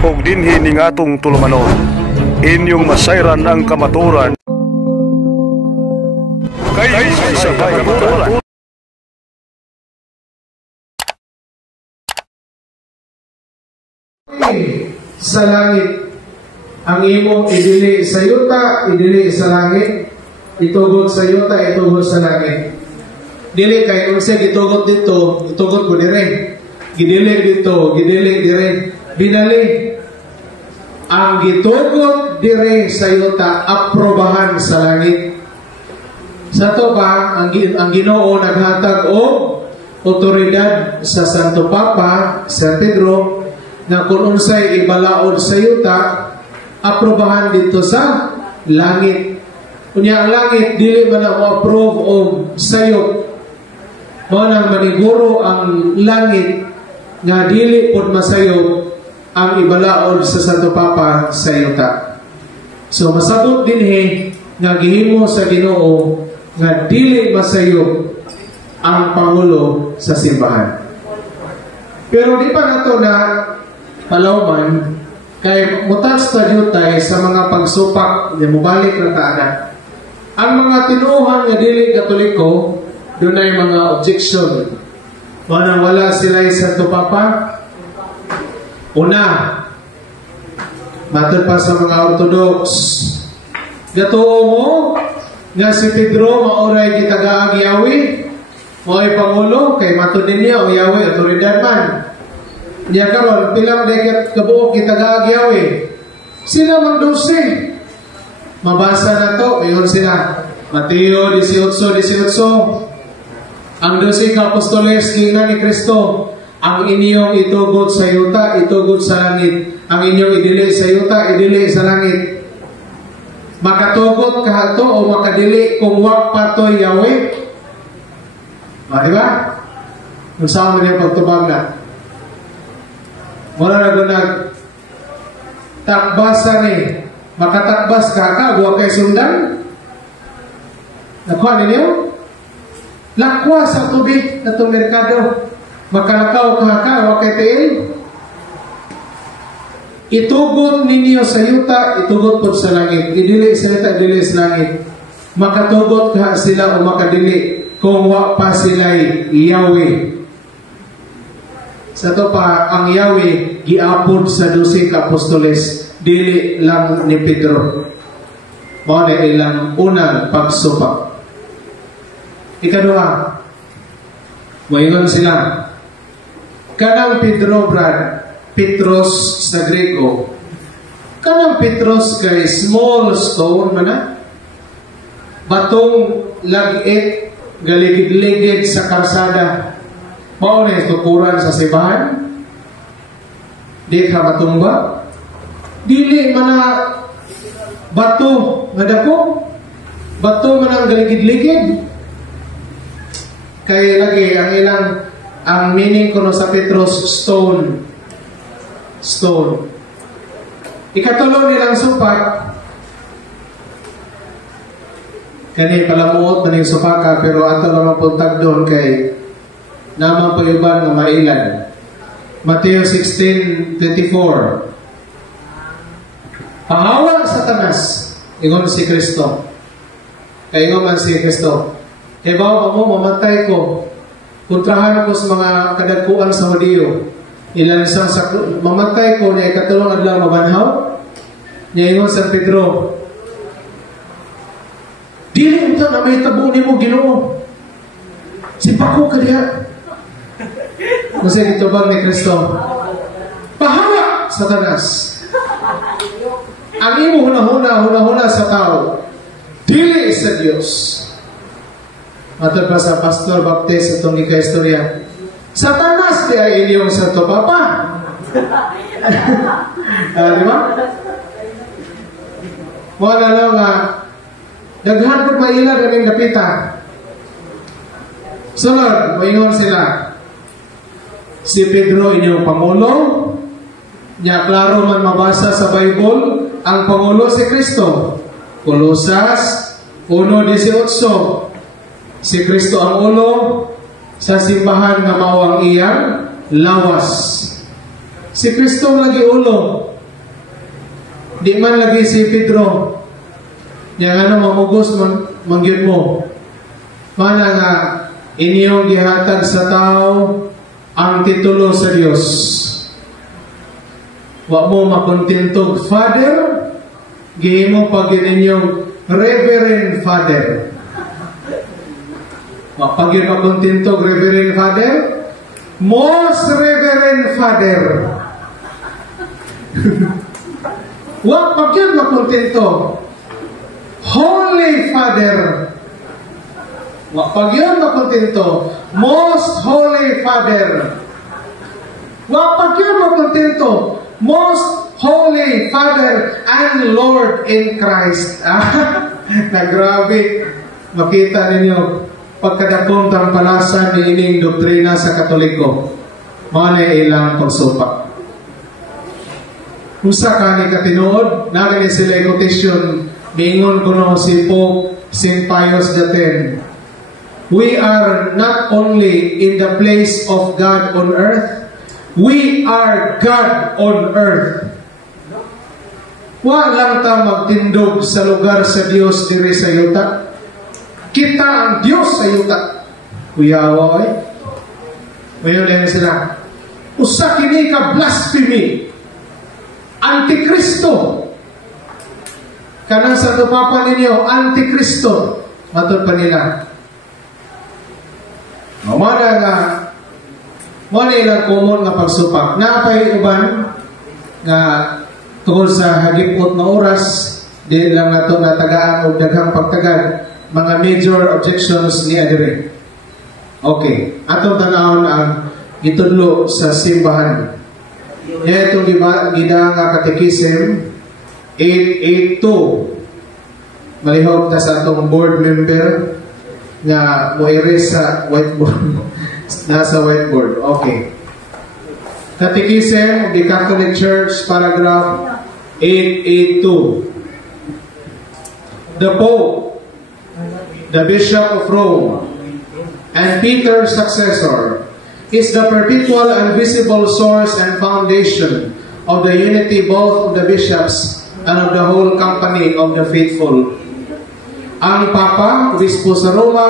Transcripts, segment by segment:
ug dinhi ning atong tulumanon. Inyong masayran ang kamaturan. Kay sa kamaturan. Sa langit ang imong idili sa yuta, idili sa langit, itugod sa yuta, itugod sa langit. Dili kay kung siya gitugot dito, itugod ko dire. Gidili dito, gidili dire. Binali ang gitugot dire sa yuta, aprobahan sa langit. Sa to ba ang Ginoo naghatag og otoridad sa Santo Papa San Pedro na kung unsay ibalaod sa yuta, aprobahan dito sa langit. Kunya ang langit, dili man na mo-approve o sayop. Mao nang maniguro ang langit nga dili pod masayop ang ibalaod sa Santo Papa sa yuta. So masabot dinhi nga gihimo sa Ginoo nga dili masayop ang Pangulo sa simbahan. Pero di pa nato na palawman kay mutas ta jutay sa mga pagsupak nga mobalik ra taana. Ang mga tinuhan nga dili Katoliko dunay mga objection. Wala sila sa Santo Papa. Una, matod pa sa mga Orthodox, gatuo mo nga si Pedro maoray kitagaag Yahweh, mao'y Pangulo kay matod niya o Yahweh otoridad man. Niya karon pilang dekat kabuok kitagaag Yahweh. Sila mang 12. Mabasa na to, ayon sila. Mateo 18:18. Ang 12 ka apostoles giingnan ni Kristo, ang inyong itugod sa yuta, itugod sa langit. Ang inyong idili sa yuta, idili sa langit. Makatugot ka to o makadili kung wa pa to Yahweh. Diba? Kung saan mo niya pagtubag na. Wala na gunag takbasan eh. Makatakbas ka, huwag kay sundan. Nakuha ninyo? Lakwa sa tubig na itong merkado. Makalakaw ka, huwag kay tiil. Itugot ninyo sa yuta, itugot po sa langit. Idili sa yuta, idili sa langit. Makatugot ka sila o makadili kung wa pa sila'y Yahweh. Sa to pa, ang Yahweh giapod sa 12 ka apostoles, dili lang ni Pedro. Mao na ilang unang pagsupak. Ikaduha, mayon sila. Kanang Pedro, Brad, Petros sa Grego. Kanang Petros kay small stone man na. Batong lagit, galigid-ligid sa karsada. Mao na tukuran sa simbahan. Di ka matumba. Dili man na bato nga dako. Bato man ang galigid-ligid. Kaya lagi ang meaning ko no sa Petros, stone. Stone. Ikatulo nilang supat. Kani palamuot man yung supaka pero ato naman puntag doon kay namang pag-iban ng mailan. Mateo 16:24. Pangawa Satanas, ingon si Kristo. Kaya ingon man si Kristo. Kaya bawa mo, mamatay ko. Kontrahan ko sa mga kadagkuan sa Hudiyo. Ilan isang mamatay ko niya ikatulong adlaw mabanhaw. Niya ingon San Pedro. Dili ito na may tabong ni mo Ginoo. Sipako ka diya. Kasi dito bang ni Kristo? Pahawa, Satanas. Ang imo huna-huna sa tao. Dili sa Diyos. Matod pa sa Pastor Baptist itong ika-istorya. Satanas di ay inyong Santo Papa. Di ba? Wala lang nga daghan po maila kaming napita. Sunod, moingon sila. Si Pedro inyong Pangulo. Nya klaro man mabasa sa Bible ang Pangulo si Kristo. Kolosas 1:18. Si Kristo ang ulo sa simbahan nga mao ang iyang lawas. Si Kristo lagi ulo. Di man lagi si Pedro. Yang mamugos mangyud mo. Mana nga inyong gihatag sa tao ang titulo sa Dios. Wa mo makontentog Father, gihimo pag inyong Reverend Father. Wa pag yun makontentog Reverend Father, Most Reverend Father. Wa pag yun makontento Holy Father. Pag yun makontento, Most Holy Father. Pag yun makontento, Most Holy Father and Lord in Christ. Nagrabe. Makita ninyo, pagkadakong tampalasan ni ining doktrina sa Katoliko, mga na ilang pagsupak. Usa ka ni katinuod, nagani sila quotation, ningon ko no si Pope St. Pius X. We are not only in the place of God on earth, we are God on earth. Wa lang ta magtindog sa lugar sa Dios diri sa yuta. Kita ang Dios sa yuta. Kuyawa oy. Mayon lang sila. Usa kini ka blasphemy. Antikristo. Kanang sa tupapa ninyo, Antikristo. Matod pa nila. Mamana nga, muna ilang common nga pagsupak. Napay uban nga tungkol sa hagipot na oras, di lang nato natagaan o daghang pagtagad, mga major objections ni Adire. Okay. Atong tanawon ang gitudlo sa simbahan. Yan itong gida nga katekism 882. Malihog ta sa atong board member nga mo erase sa whiteboard. Nasa whiteboard. Okay. Katekism of the Catholic Church, paragraph 882. The Pope, the Bishop of Rome, and Peter's successor, is the perpetual and visible source and foundation of the unity both of the bishops and of the whole company of the faithful. Ang Papa, Obispo sa Roma,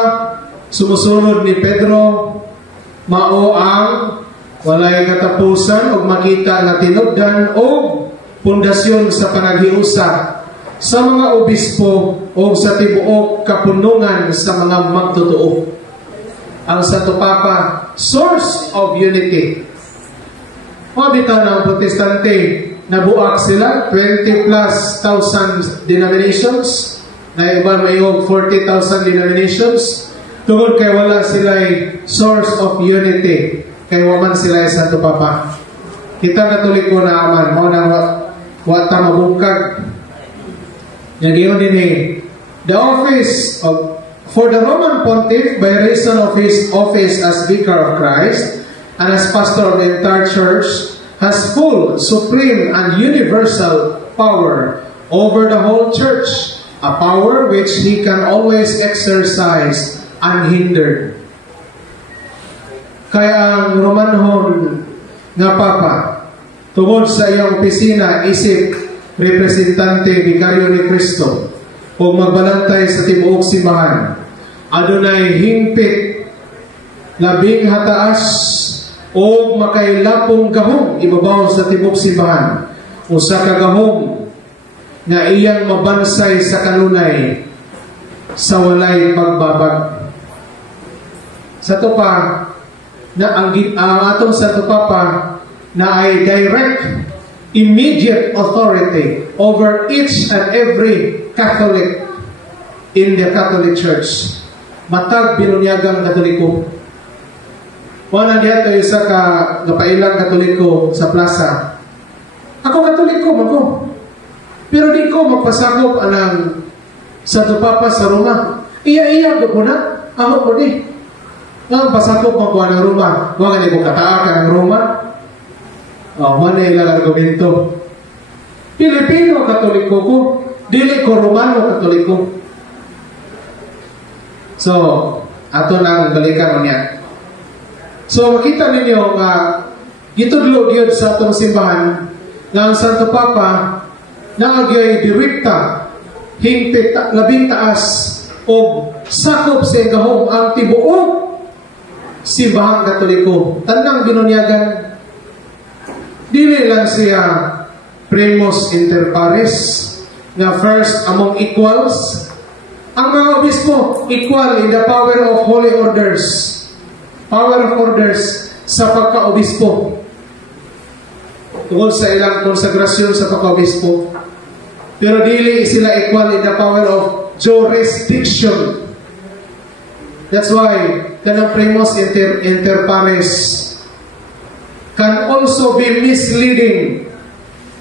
sumusunod ni Pedro, mao ang walay katapusan o makita na tinugdan o pundasyon sa panaghiusa sa mga obispo o sa tibuok kapunungan sa mga magtotoo. Ang Santo Papa, source of unity. Mabita ng Protestante, nabuak sila, 20,000+ denominations, na iba mayroong 40,000 denominations, tungkol kay wala sila source of unity, kay waman sila Santo Papa. Kita Katoliko na aman, mo na wata mabungkag. Nagyon din the office of for the Roman Pontiff, by reason of his office as Vicar of Christ and as pastor of the entire church, has full, supreme, and universal power over the whole church, a power which he can always exercise unhindered. Kaya ang Romanhon nga Papa, tungod sa iyang opisina, isip, representante, Vicario ni Cristo, o magbalantay sa tibuok simbahan, adunay himpit, labing hataas, o makailapong gahom ibabaw sa tibuok simbahan, usa ka gahom nga iyang mabansay sa kanunay sa walay pagbabag. Sa to pa na ang atong sa to Papa na ay direct, immediate authority over each and every Catholic in the Catholic Church. Matag binunyagang Katoliko. Wala diya ito isa ka napailang Katoliko sa plaza. Ako Katoliko, ako. Pero di ko magpasakop anang Santo Papa sa Roma. Iya ko na. Ako po di. Ang pasakop magkuha ng Roma. Huwag nga ko kataakan ng Roma. Wala ilang argumento. Pilipino Katoliko ko. Dili ko Romano Katoliko. So, ato nang balikan niya. So, makita ninyo nga gitudlo gyud sa atong simbahan nga ang Santo Papa naagay direkta hingpit labing taas o sakop sa gahom ang tibuok simbahang Katoliko. Tandang binunyagan, dili lang siya primus inter pares na first among equals. Ang mga obispo equal in the power of holy orders, power of orders sa pagka-obispo tungkol sa ilang konsagrasyon sa pagka-obispo, pero dili sila equal in the power of jurisdiction. That's why kanang primus inter pares can also be misleading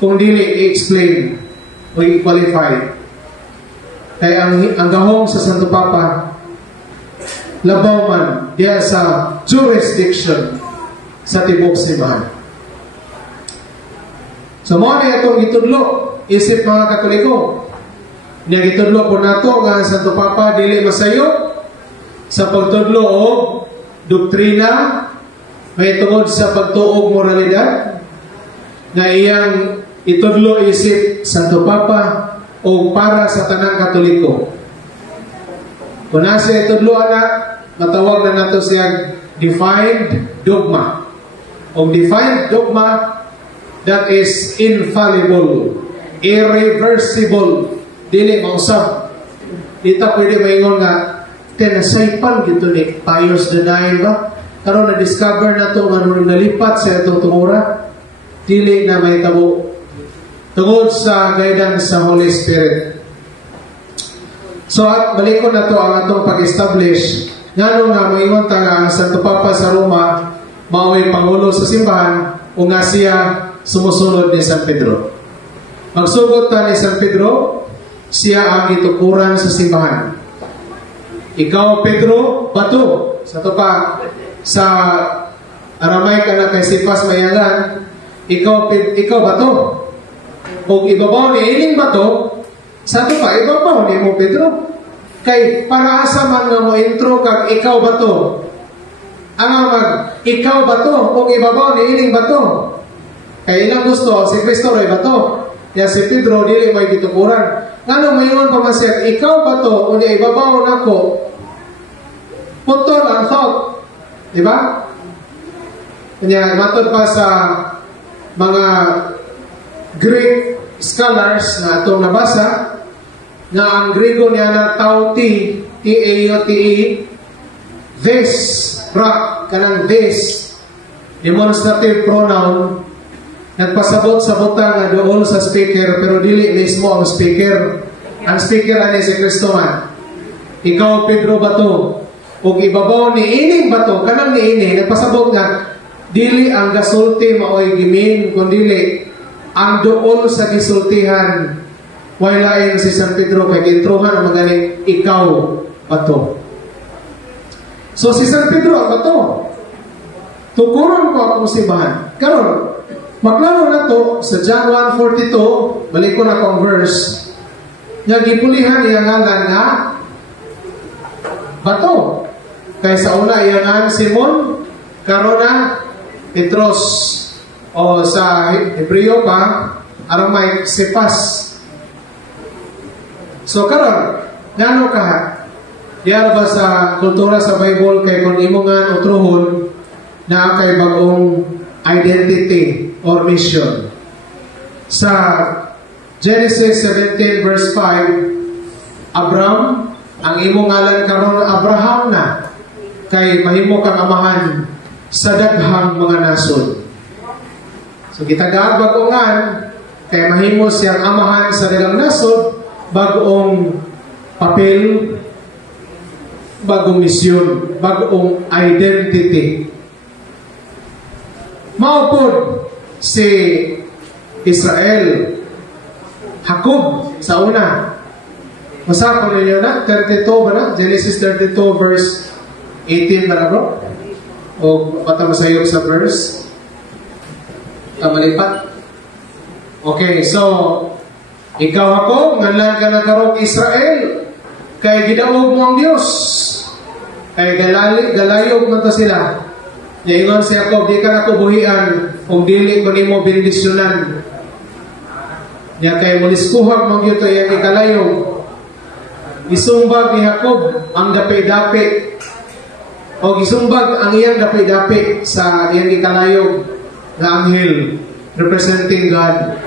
kung dili i-explain o i-qualify. Kaya ang gahom sa Santo Papa labaw man diya sa jurisdiction sa tibok simbahan. So mo na itong itudlo isip mga Katoliko. Niya gitudlo po nato nga ang Santo Papa dili masayo sa pagtudlo og doktrina, may tungod sa pagtuog moralidad, nga iyang itudlo isip Santo Papa o para sa tanang Katoliko. Kung nasa itudlo anak, matawag na nato siya defined dogma. O defined dogma that is infallible, irreversible, dili mausab. Dito pwede maingon nga tenasaypan gito ni pious denial ba? Karon na-discover na ito nga nung nalipat sa itong tungura, dili na may tabo tungod sa guidance sa Holy Spirit. So at balikon na ito ang atong pag-establish nga nung nga maingon ta nga ang Santo Papa sa Roma mao'y Pangulo sa simbahan o nga siya sumusunod ni San Pedro. Magsugot ta ni San Pedro, siya ang itukuran sa simbahan. Ikaw, Pedro, bato. Sa to pa, sa Aramaic ka na kay Sifas Mayangan, ikaw bato. O ibabaw ni ining bato, sa to pa, ibabaw ni mo, Pedro. Kay para asa man nga mo intro kag ikaw bato. Ang ikaw bato, o ibabaw ni ining bato. Kay ilang gusto, si Cristo ray bato. Kaya si Pedro, dili may gitukuran. Ngano mayon pamaset, ikaw bato, o di ibabaw nako, putol ang thought. Diba? Kanya, matod pa sa mga Greek scholars na itong nabasa, na ang Griego niya na tauti, T-A-U-T-E, this, rak, kanang this, demonstrative pronoun, nagpasabot sa butang na doon sa speaker, pero dili mismo ang speaker. Ang speaker ani si Kristo man. Ikaw, Pedro, bato. O ibabaw ni ining bato, kanang ni ini, nagpasabot nga, dili ang gasulti maoy gimin, kundili ang doon sa gisultihan. Wailain si San Pedro kay gintruhan ang magaling, ikaw, bato. So si San Pedro ang bato. Tukuron ko akong simbahan. Karon, maklaro na to sa John 1:42, balik ko na kong verse, nga gipulihan iyang ngalan nga bato. Kaya sa una iyang Simon, karon na Petros, o sa Hebreo pa, Aramaic, Cephas. So karon, ngano ka? Diyan ba sa kultura sa Bible kay kung imo nga utrohon na kay bagong identity or mission. Sa Genesis 17 verse 5, Abraham, ang imong ngalan karon Abraham na, kay mahimo kang amahan sa daghang mga nasod. So gitagaag bagongan, kay mahimo siyang amahan sa daghang nasod, bagong papel, bagong misyon, bagong identity. Maupod si Israel, Jacob sa una. Masapon ninyo na 32 ba na? Genesis 32 verse 18 ba na, bro? O patamasayog sa verse tamalipat. Okay, so ikaw ako, ngalan ka na karong Israel, kay gidaog mo ang Diyos, kay galayog man to sila. Ingon si Jacob, di ka na ko buhian kung dili ko nimo bendisyonan. Nya kay muliskuhag mo gyud iyang ikalayog. Isumbag ni Jacob ang dapi-dapi o gisumbag ang iyang dapi-dapi sa iyang ikalayog na anghel representing God.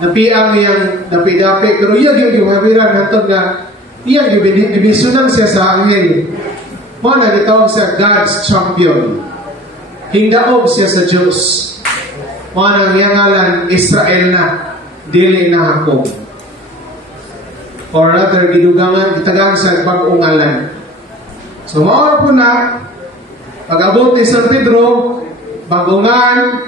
Napiang iyang dapi-dapi pero iyang yung gihawiran hantod nga iyang gibisunan siya sa anghel. Mo na gitawag siya God's champion. Hingdaog siya sa Diyos. Mo na iyang ngalan Israel na dili na Jacob. Or rather gidugangan gitagang sa bag-ong ngalan. So mao po na pag-abot ni San Pedro bagungan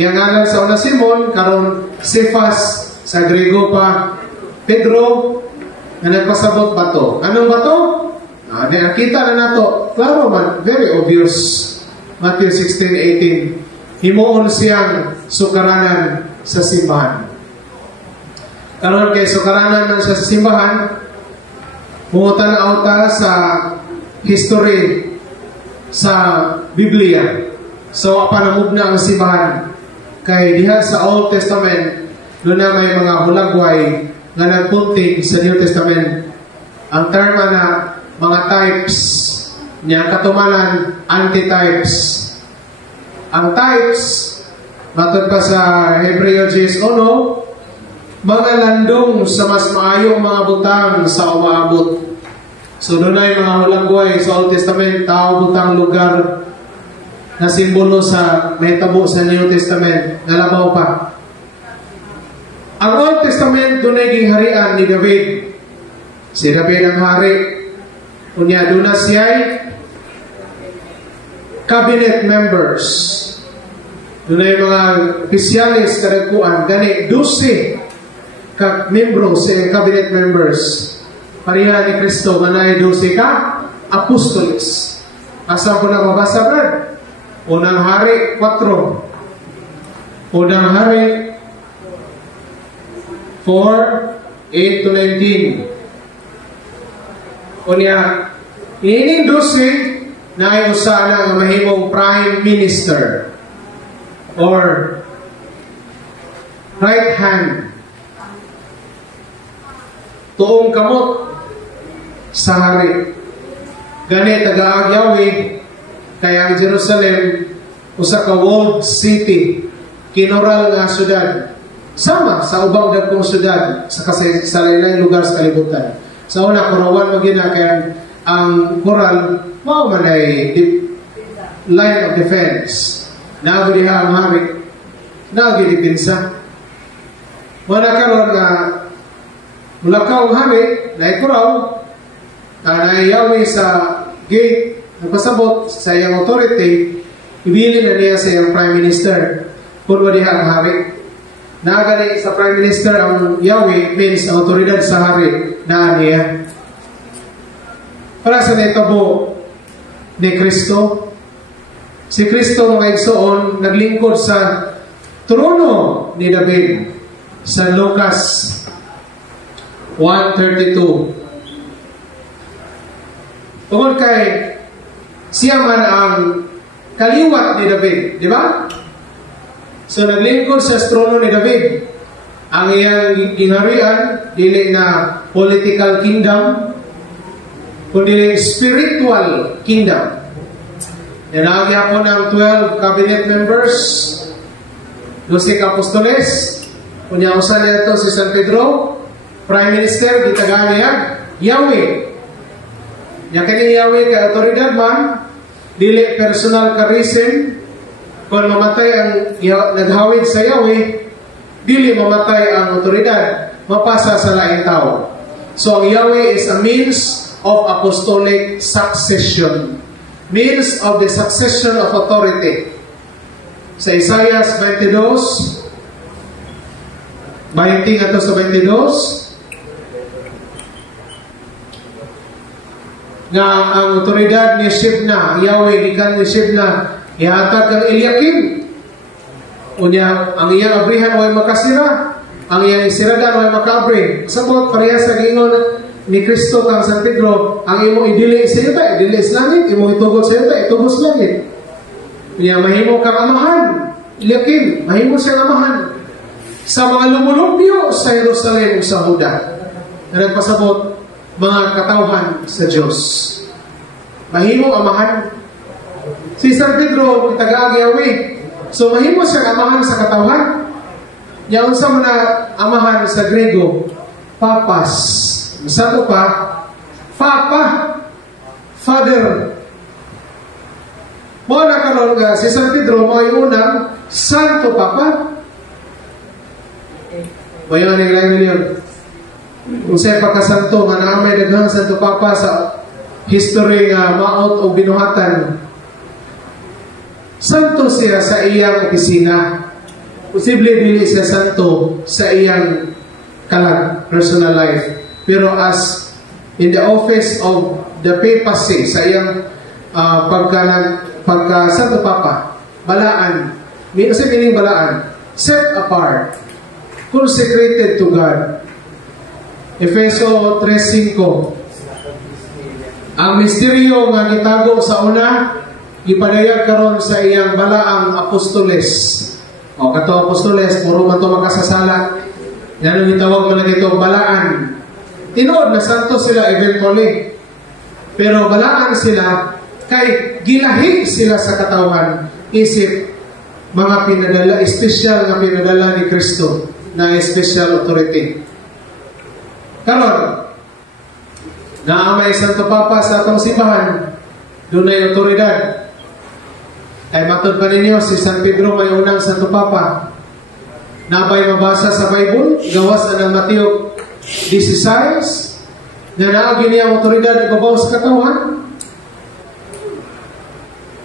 iyang ngalan sa una Simon karon Cephas sa Griego pa Pedro na nagpasabot bato. Anong bato? Nakita na nato. Klaro man, very obvious. Matthew 16:18. Himuon siyang sukaranan sa simbahan. Karon kay sukaranan man sa simbahan, mutanaw sa history sa Biblia. So panamugna ang simbahan kay diha sa Old Testament doon na may mga hulagway nga nagpunting sa New Testament. Ang term na mga types niya katumanan antitypes. Ang types matod pa sa Hebreo 10:1 mga landong sa mas maayong mga butang sa umaabot. So doon ay mga hulagway sa Old Testament, tao butang lugar na simbolo sa mahitabo sa New Testament, nalabaw pa. Ang Old Testament doon ay gingharian ni David. Si David ang hari. Unya doon na siya'y cabinet members. Doon ay mga opisyalis karagkuan. Gani, 12 membro sa cabinet members. Pareha ni Kristo, manay 12 ka apostoles. Asa po na mabasa, Brad? Unang hari, 4. Unang hari, 4:8-19. Unya, ining 12 na ay usana nga mahimong prime minister or right hand. Tuong kamot sa hari. Gani taga Yahweh kaya ang Jerusalem usa ka walled city, kinoral nga syudad. Sama sa ubang dagkong syudad sa kasaysayan lugar sa kalibutan. Sa una kurawan magina kay ang koral mao man ay line of defense. Nagudi ang hari. Nagudi pinsa. Wala karon nga mulakaw hari na ikuraw na Yahweh sa gate nagpasabot sa iyang authority ibili na niya sa iyang prime minister kung wala ang hari. Nagani sa prime minister ang Yahweh means ang autoridad sa hari na niya. Para sa netabo ni Kristo, si Kristo mga igsoon naglingkod sa trono ni David sa Lucas 1:32. Tungkol kay siya man ang kaliwat ni David, di ba? So naglingkod sa trono ni David. Ang iyang gingharian dili na political kingdom kundi spiritual kingdom. Nilagyan po ng 12 cabinet members, 12 apostoles. Kunya usa na ito si San Pedro, Prime Minister, gitagaan niya, Yahweh. Niya kini Yahweh kay autoridad man, dili personal charism. Kung mamatay ang naghawid sa Yahweh, dili mamatay ang autoridad, mapasa sa laing tao. So ang Yahweh is a means of apostolic succession. Means of the succession of authority. Sa Isaiah 22, 20 ato sa 22, nga ang otoridad ni Shebna, Yahweh gikan ni Shebna, ihatag kang Eliakim. Unya, ang iyang abrihan way makasira, ang iyang isiradan way makaabri. Sabot pareha sa gingon ni Kristo kang San Pedro, ang imo idili sa yuta, idili sa langit, imo itugod sa yuta, itugod sa langit. Kaya mahimo kang amahan, Eliakim, mahimo siyang amahan sa mga lumulumpyo sa Jerusalem sa Huda na nagpasabot mga katawhan sa Diyos. Mahimo amahan. Si San Pedro, taga-Agyawi. So mahimo siyang amahan sa katawhan. Niya unsa man na amahan sa Grego, papas. Sa pa, Papa, Father. Mo na karon nga si San Pedro mo yung unang Santo Papa. Bayan ni Gray Million. Kung siya pagkasanto nga na may daghang Santo Papa sa history nga maot o binuhatan. Santo siya sa iyang opisina. Posible dili siya santo sa iyang kalag, personal life. Pero as in the office of the papacy, sa iyang pagka Santo Papa, balaan, kasi meaning balaan, set apart, consecrated to God. Efeso 3:5. Ang misteryo nga gitago sa una, ipadayag karon sa iyang balaang apostoles. O kato apostoles, puro man to makasasala. Yan ang itawag mo na dito, balaan. Tinood na santo sila eventually. Pero balaan sila kay gilahi sila sa katawan isip mga pinadala, espesyal nga pinadala ni Kristo na special authority. Karon, naamay Santo Papa sa atong simbahan, doon ay otoridad. Ay matod pa ninyo, si San Pedro may unang Santo Papa. Nabay mabasa sa Bible, gawas na ng Mateo 16, na naagi niya ang otoridad ibabaw sa katawan.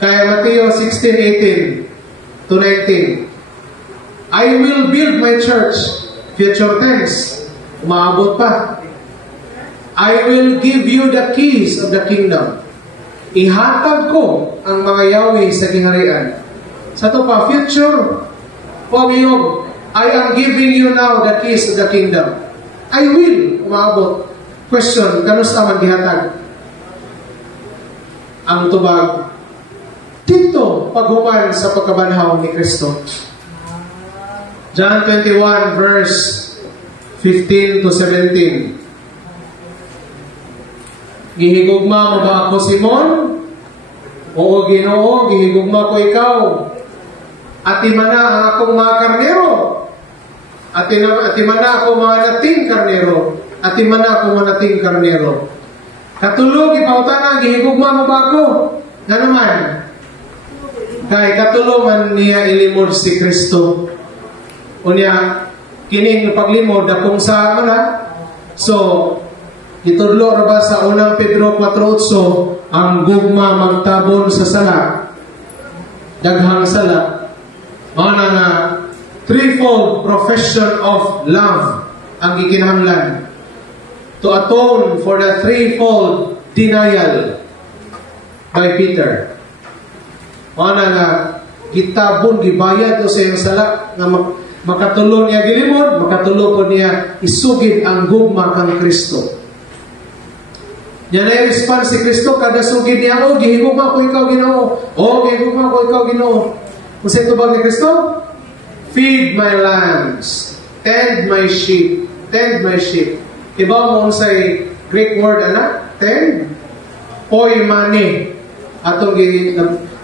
Kaya Mateo 16:18 to 19, I will build my church, future tense, umaabot pa. I will give you the keys of the kingdom. Ihatag ko ang mga yawi sa kingharian. Sa to pa, future, pamiyog, I am giving you now the keys of the kingdom. I will, umaabot. Question, kanusta man gihatag? Ang tubag, dito, paghuman sa pagkabanhaw ni Kristo. John 21 verse 15 to 17. Gihigugma mo ba ako, Simon? Oo, Ginoo, gihigugma ko ikaw. Atimana ang akong mga karnero. Atimana ako mga nating karnero. Atimana ako mga nating karnero. Katulog, ipautana, gihigugma mo ba ako? Nga naman, kay katulungan niya ilimod si Kristo. O niya, kining paglimod, akong sa mana. So, itudlo ra ba sa unang Pedro 4:8, ang gugma magtabon sa sala, daghang sala. Mana nga threefold profession of love ang gikinahanglan to atone for the threefold denial by Peter. Mana nga gitabon, gibayad o sa iyang sala nga makatulong niya gilimod, makatulong ko niya isugid ang gugma kang Kristo. Yan ay response si Kristo kada sugid niya, o gihigugma ko ikaw, Ginoo. O gihigugma ko ikaw, Ginoo. Kung sa ito ba ni Kristo? Feed my lambs, tend my sheep, tend my sheep. Iba mo say Greek word, ana? Tend? Poimane. Atong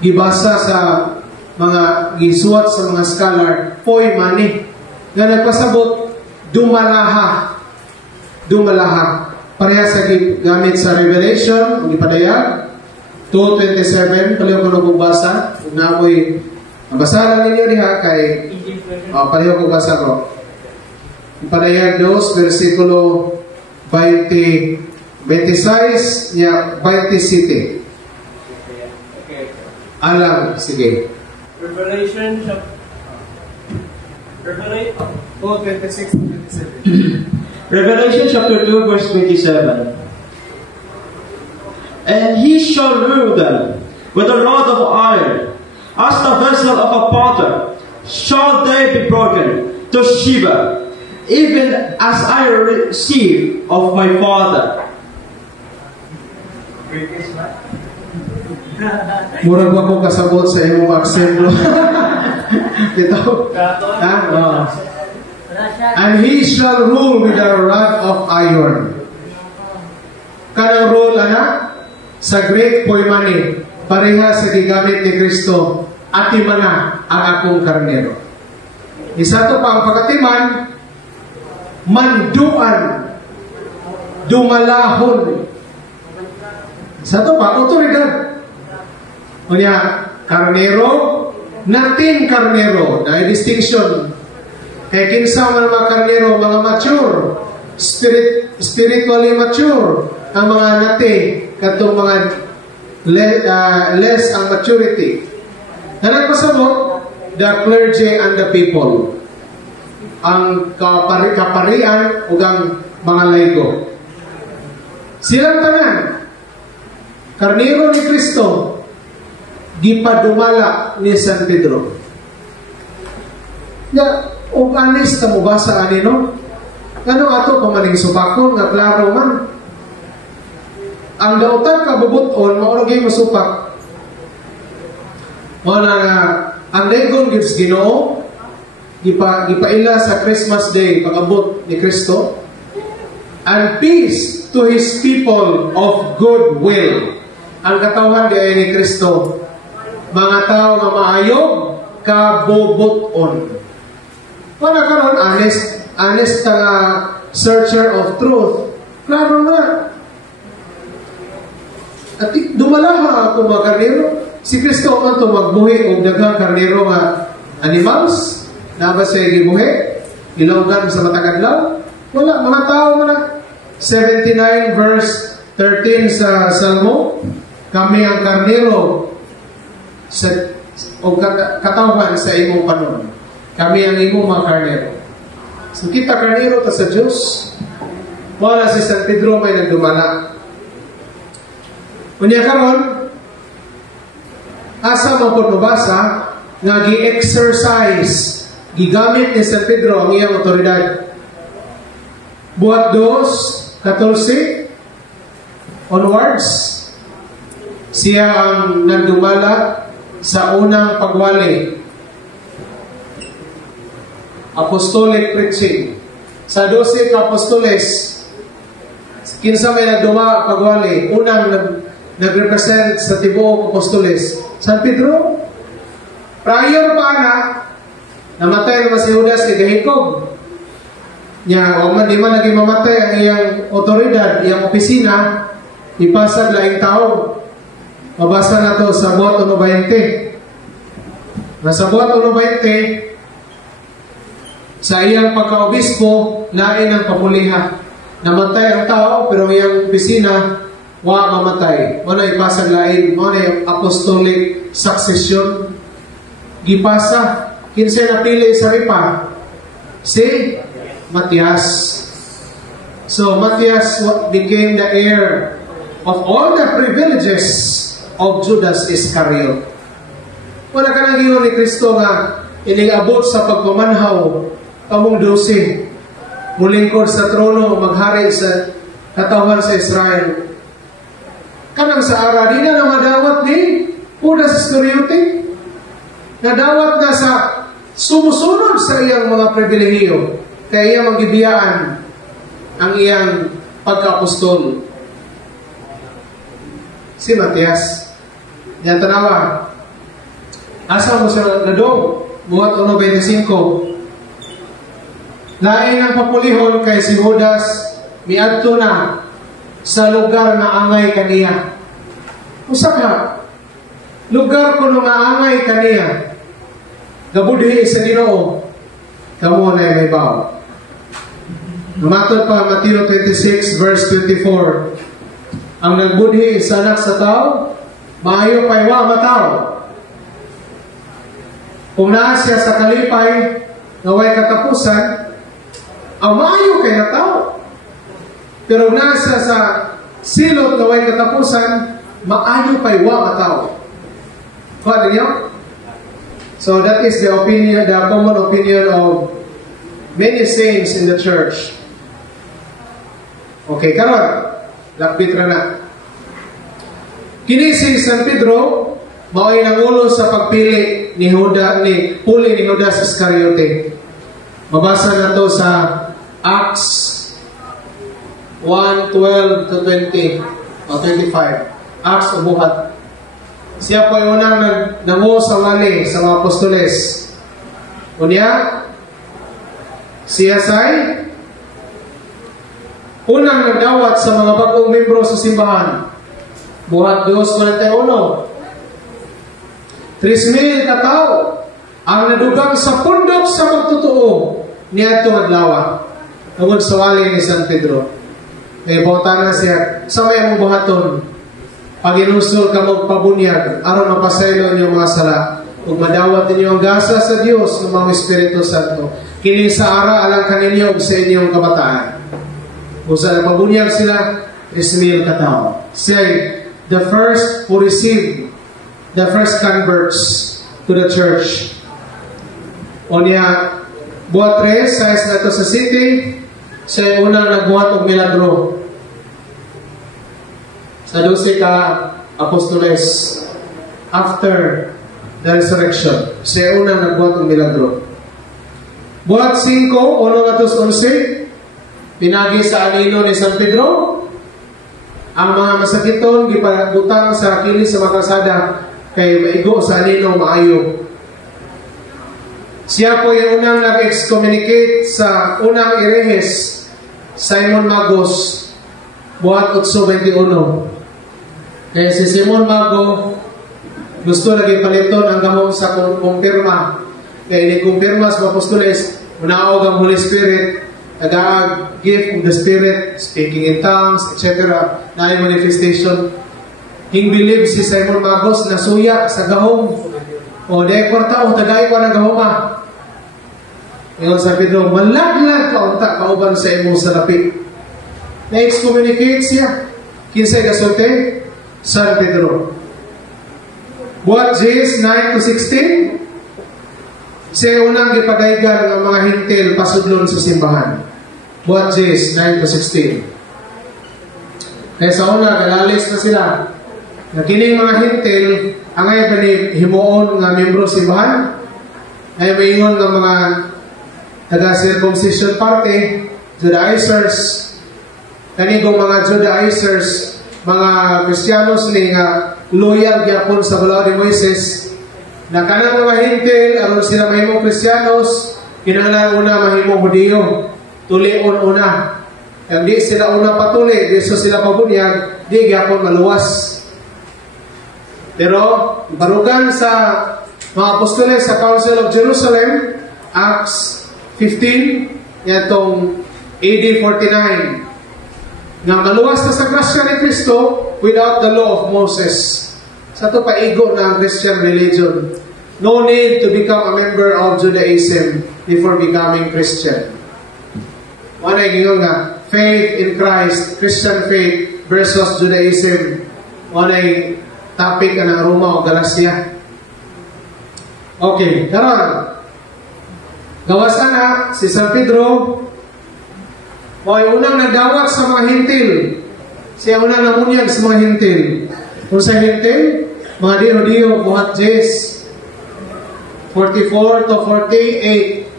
gibasa sa mga gisuwat sa mga scholar, poimane. Nga nagpasabot, dumalaha. Dumalaha. Pareha sa gamit sa Revelation, ang ipadayag, 2:27, paliw ko na kong basa. Kung na ako'y, mabasa lang ninyo diha kay, paliw kong basa ko. Ipadayag 2, versikulo 26, niya 27. Alam, sige. Revelation 2:26-27. Revelation chapter 2 verse 27. And he shall rule them with a rod of iron, as the vessel of a potter shall they be broken to shiver, even as I receive of my Father. Murag ba ko kasabot sa imong accent, bro? Ito. And he shall rule with a rod of iron. Kanang rule, sa Greek, poimani, pareha sa gigamit ni Kristo, atiman na ang akong karnero. Isa to pa ang pagatiman, manduan, dumalahon. Isa to pa, otoridad. Kunya, karnero, nating karnero, na distinction. Kaya kinsa mga karnero, mga mature, spiritually mature, ang mga nati, katong mga less ang maturity. Nagpasabot, the clergy and the people. Ang kaparian o ang mga laygo. Silang tanan, karnero ni Kristo, gipadumala ni San Pedro. Ya, o anis ta mo basa ani no? Ano ato pamaning supakon nga klaro man. Ang dautan kabubuton mao lagi masupak. Mao na ang daygon gives Ginoo gipaila sa Christmas Day pag-abot ni Kristo. And peace to His people of good will. Ang katawan di ni Kristo, mga tao nga maayog kabubuton. Wala karon honest searcher of truth. Klaro na. At dumalaha ako mga karnero. Si Kristo man ito magbuhi o daghang karnero nga animals. Na ba siya gibuhi? Ilawgan sa matag-adlaw? Wala. Mga tao mo na. 79 verse 13 sa Salmo. Kami ang karnero o katawan sa imong panon. Kami ang imong mga karnero. So kita karnero ta sa Diyos. Wala si San Pedro may nagdumala. Unya karon, asa mo po nabasa nga gi-exercise, gigamit ni San Pedro ang iyang otoridad. Buhat 2:14 onwards, siya ang nagdumala sa unang pagwali. Apostolic preaching. Sa 12 apostoles, kinsa may nagduma pagwali, unang nag-represent sa tibuok apostoles, San Pedro. Prior pa na, namatay naman si Judas kay Gahikog. Nya, o man di man naging mamatay ang iyang otoridad, iyang opisina, ipasag laing tao. Mabasa na to sa buhat 1:20. Nasa buhat 1:20, sa iyang pagka-obispo, lain ang papuliha. Namatay ang tao, pero iyang opisina, wa mamatay. Wala ipasag lain. Wala yung apostolic succession. Gipasa. Kinsay napili sa ripa? Si Matias. So, Matias became the heir of all the privileges of Judas Iscariot. Wala ka nang iyon ni Kristo nga inigabot sa pagpamanhaw kamong 12. Mulingkod sa trono, maghari sa katawan sa Israel. Kanang sa ara, di na lang madawat ni Judas Iscariote. Nadawat na sa sumusunod sa iyang mga pribilehiyo. Kaya iyang magibiyaan ang iyang pagka-apostol. Si Matias. Yan tanawa. Asa mo sa nadong? Buhat 1:25. Lain ang papulihon kay si Judas miadto na sa lugar na angay kaniya. Usa ka lugar kuno nga angay kaniya. Gabudhi sa Ginoo. Kamo na may bawo. Matod pa Mateo 26 verse 24. Ang nagbudhi sa anak sa tao, maayo pay wa matao. Kung naa siya sa kalipay, naway katapusan, ang maayo kay na tao. Pero nasa sa silot naway katapusan, maayo pay wa matao. Kuha ninyo? So that is the opinion, the common opinion of many saints in the church. Okay, karon lakbit ra na. Kini si San Pedro mao'y nangulo sa pagpili ni Judas Iscariote. Mabasa na to sa Acts 1:12 to 20 o 25. Acts o buhat. Siya po ay unang nangu sa wali sa mga apostoles. Unya, siya say unang nagdawat sa mga bagong membro sa simbahan. Buhat 2:41. 3,000 katao ang nadugang sa pundok sa magtotoo niya itong adlaw. Tungod sa wali ni San Pedro. Kaya bautan na siya, sa may mong buhaton, pag inusol ka magpabunyag, aron mapasaylo inyong mga sala, kung madawat ninyo ang gasa sa Diyos ng mga Espiritu Santo, kini sa ara alang kaninyo sa inyong kabataan. Kung sa pabunyag sila, 3,000 katao. Siya the first who received the first converts to the church. O niya, buhat 3, size na ito sa city, siya unang nagbuhat ng milagro. Sa 12 ka apostoles, after the resurrection, siya unang nagbuhat ng milagro. Buhat 5, 1-11, pinagi sa anino ni San Pedro, ang mga masakiton, gipagutang sa kilis sa makasada, kay maigo sa anino maayo. Siya po yung unang nag-excommunicate sa unang irehes, Simon Magos, buhat 8:21. Kaya si Simon Mago gusto lagi paliton ang gahom sa kumpirma. Kaya ini-kumpirma sa apostoles, unaog ang Holy Spirit, nag-gift of the Spirit, speaking in tongues, etc. na manifestation. King believe si Simon Magos na suya sa gahom. O dahil kwarta o tagay ko na gahoma. Ngayon sa Pedro, malaglag ka unta kauban sa imong salapi. Na-excommunicate siya. Kinsay kasote? San Pedro. Buhat Gs 9-16, siya unang gipagaygan ng mga hintil pasudlon sa simbahan. Buhat Gs 9-16. Kaya sa una, galalis na sila. Na kining mga hintil, ang ay himuon nga membro simbahan, ay maingon ng mga taga-circumcision party, Judaizers, kanigong mga Judaizers, mga Kristiyanos ni nga loyal gyapon sa balaod ni Moises, na kanang mga hintil, aron sila mahimong Kristiyanos, kinahanglan una mahimong Hudiyo, tulion una. Kaya di sila una patuli, di sila pabunyag, di gyapon maluwas. Pero, barugan sa mga apostoles sa Council of Jerusalem, Acts 15, yatong AD 49, nga maluwas na sa grasya ni Kristo without the law of Moses. Sa ito paigo na ang Christian religion. No need to become a member of Judaism before becoming Christian. Wala yung nga, faith in Christ, Christian faith versus Judaism. Wala yung topic ka ng Roma o Galacia. Okay, karon. Gawasan na si San Pedro o ay unang nagdawat sa mga hintil. Siya unang namunyag sa mga hintil. Kung sa hintil, mga diyo-diyo, buhat Gs 44-48.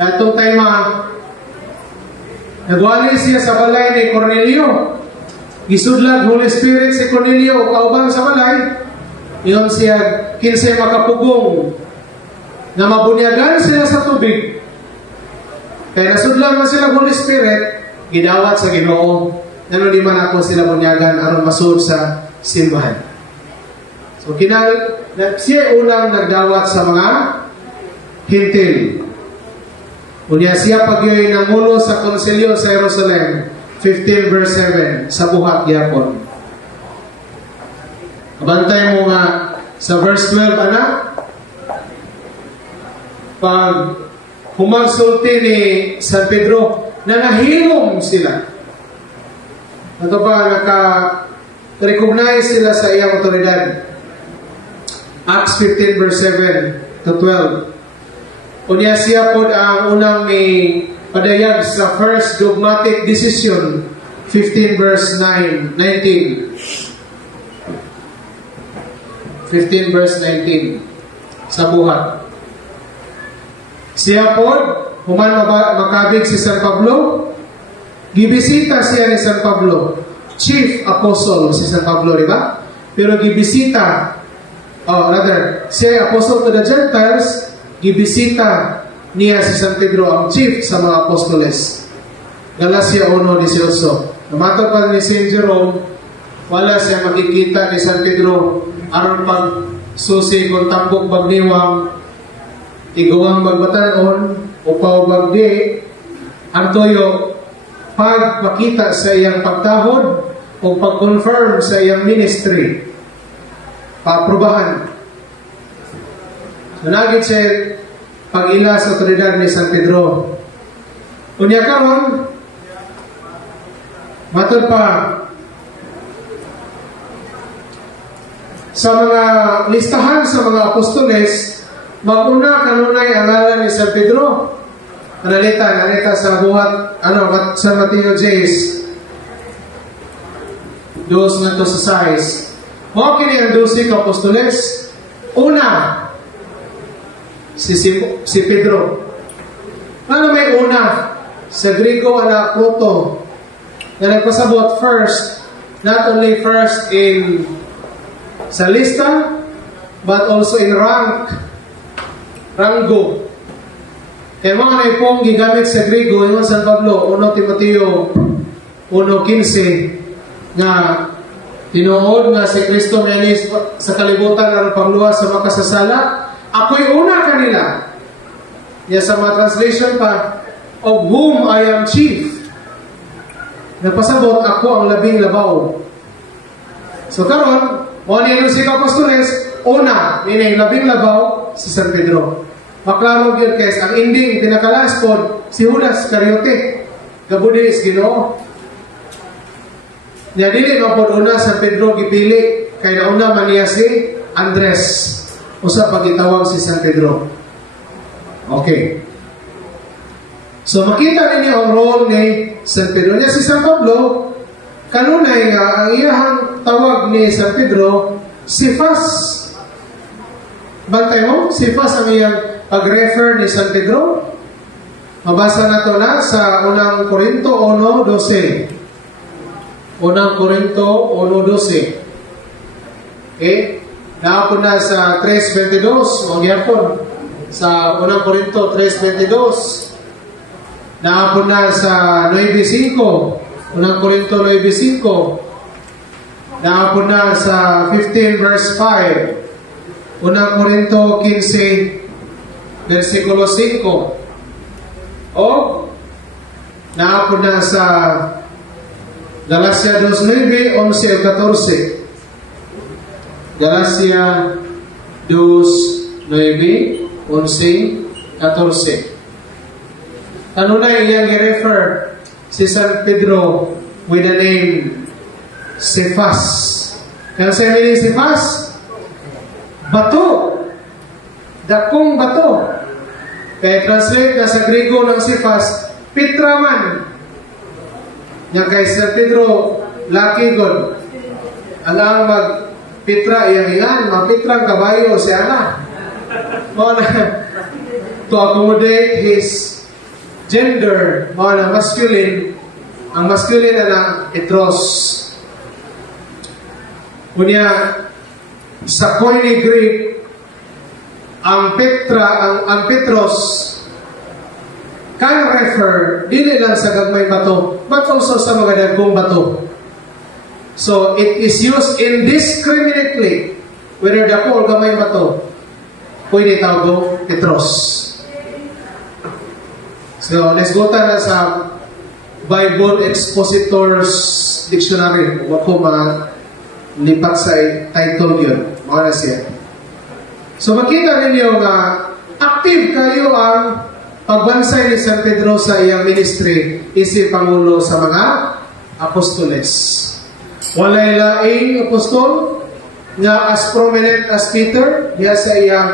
Itong time nagwali siya sa balay ni Cornelio. Gisudlag Holy Spirit si Cornelio kauban sa balay. Iyon siya kinsay makapugong na mabunyagan sila sa tubig. Kaya nasudlag na sila Holy Spirit, gidawat sa Ginoo. Nano di man ako sila bunyagan aron masud sa simbahan. So siya unang nagdawat sa mga hintil. Unya siya pagyoy nangulo sa konsilyo sa Jerusalem, 15 verse 7, sa buhat gyapon. Abantay mo nga sa verse 12, anak, pag humagsulti ni San Pedro, nangahilom sila. Ito pa, naka-recognize sila sa iyang otoridad. Acts 15 verse 7 to 12. Unya siya po ang unang may padayag sa first dogmatic decision, 15 verse 19. 15 verse 19 sa buhat. Siya po, human makabig si San Pablo, gibisita siya ni San Pablo, chief apostle si San Pablo, di ba? Pero gibisita, siya apostle to the Gentiles, gibisita niya si San Pedro, ang chief sa mga apostoles. Galacia 1:18. Namatod pa ni Saint Jerome, wala siya makikita ni San Pedro aron pag susi kung tambok bagniwang igawang bagbatanon upaw bagdi ang toyo pagpakita sa iyang pagtahod o pag-confirm sa iyang ministry, paaprubahan. Nagit siya pag-ila sa otoridad ni San Pedro. Unya karon matod pa sa mga listahan sa mga apostoles, maguna kanunay ang ngalan ni San Pedro. Nalita sa buhat, San Mateo J.S. 2 nga to sa 6. Mga kini ang 12 apostoles. Una, si Pedro. Ano may una? Sa Griego, proto. Na nagpasabot first, not only first in sa lista, but also in rango. Kaya mga naipong gigamit sa Griego, yung San Pablo, 1 Timoteo 1:15, nga tinuod nga si Kristo menis sa kalibutan ng pangluwas sa makasasala, ako'y una kanila. Ya sa mga translation pa, of whom I am chief. Nagpasabot, ako ang labing labaw. So karon, o niya si Apostoles, una, niya labing labaw si San Pedro. Maklaro yun, guys, ang ending, pinakalaspod, si Judas Iscariote. Gabudi is Ginoo. Niya dili mapod una San Pedro gipili, kay nauna man niya si Andres. Usa pagitawag si San Pedro. Okay. So makita ninyo ang role ni San Pedro. Niya si San Pablo, kanunay nga, ang iyahang tawag ni San Pedro, Cephas. Bantay mo? Cephas ang iyang pag-refer ni San Pedro. Mabasa na ito na sa unang Korinto 1:12. Unang Korinto 1:12. Okay? Naapon na sa 3:22. O gihapon. Sa unang Korinto 3:22. Naapon na sa 9:5. Unang Korinto 9:5. Naapon na sa 15 verse 5. Unang Korinto 15 versikulo 5. O naapon na sa Galacia 2:9, 11 o 14. Galacia 2:9, 11, 14. Ano na iyang i-refer si San Pedro with the name Cephas. Kaya sa meaning Cephas, bato. Dakong bato. Kaya translate na sa Griego ng Cephas, Petra man. Yang kay San Pedro, laki god. Alang mag-Petra, iyan, mag-Petra ang kabayo siya na. To accommodate his gender, mga masculine, ang masculine na lang, Petros. Kunya, sa Koine Greek, ang Petra, ang Petros, can refer, dili lang sa gagmay bato, but also sa mga dagkong bato. So, it is used indiscriminately, whether dako o gamay bato, pwede tawag Petros. So, let's go na sa Bible Expositors Dictionary. Huwag ko lipat sa title yun. Mga na siya. So, makita ninyo nga active kayo ang pagbansay ni San Pedro sa iyang ministry isip Pangulo sa mga apostoles. Walay laing apostol nga as prominent as Peter diya sa iyang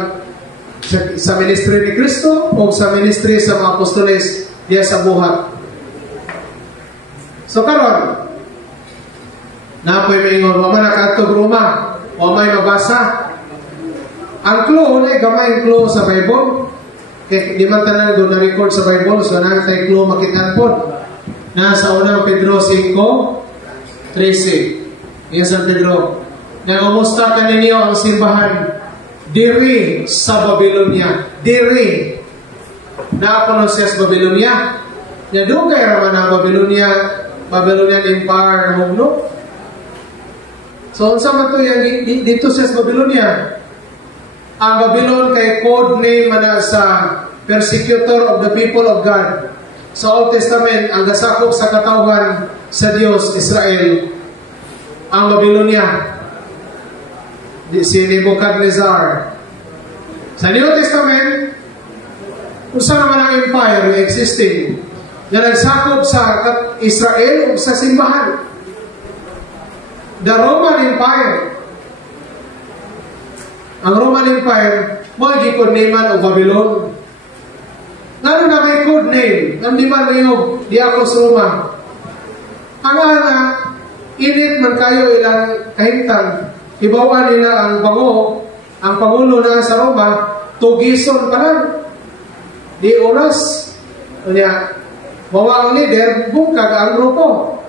sa ministry ni Kristo o sa ministry sa mga apostoles diya sa buhat. So karon na po may ingon, wama na katog Roma, wamay mabasa, Ang clue, gamay clue sa Bible. Kaya di man tanan doon na-record sa Bible, so tayo clue makitaan po. Nasa unang Pedro 5:13. Yan San Pedro. Nangumusta ka ninyo ang simbahan diri sa Babylonia. Diri. Naapuno siya sa Babylonia. Dugay raman ang Babylonian Empire na humno. So, unsa man to yan dito siya sa Babylonia. Ang Babylon kay code name man sa persecutor of the people of God. Sa Old Testament, ang gasakop sa katawhan sa Dios, Israel, ang Babylonia. Si Nebuchadnezzar. Sa New Testament, unsa naman ang empire na existing na nagsakop sa Israel o sa simbahan? The Roman Empire. Ang Roman Empire, mo gikod naman o Babylon. Ngano na may code name? Ang di man niyog, Diakos Roma. Ang init man kayo ilang kahintang. Ibawa nila ang Pangulo na sa Roma, tugison pa lang. Di oras. Kanya, mawa ang leader, bungkag ang grupo.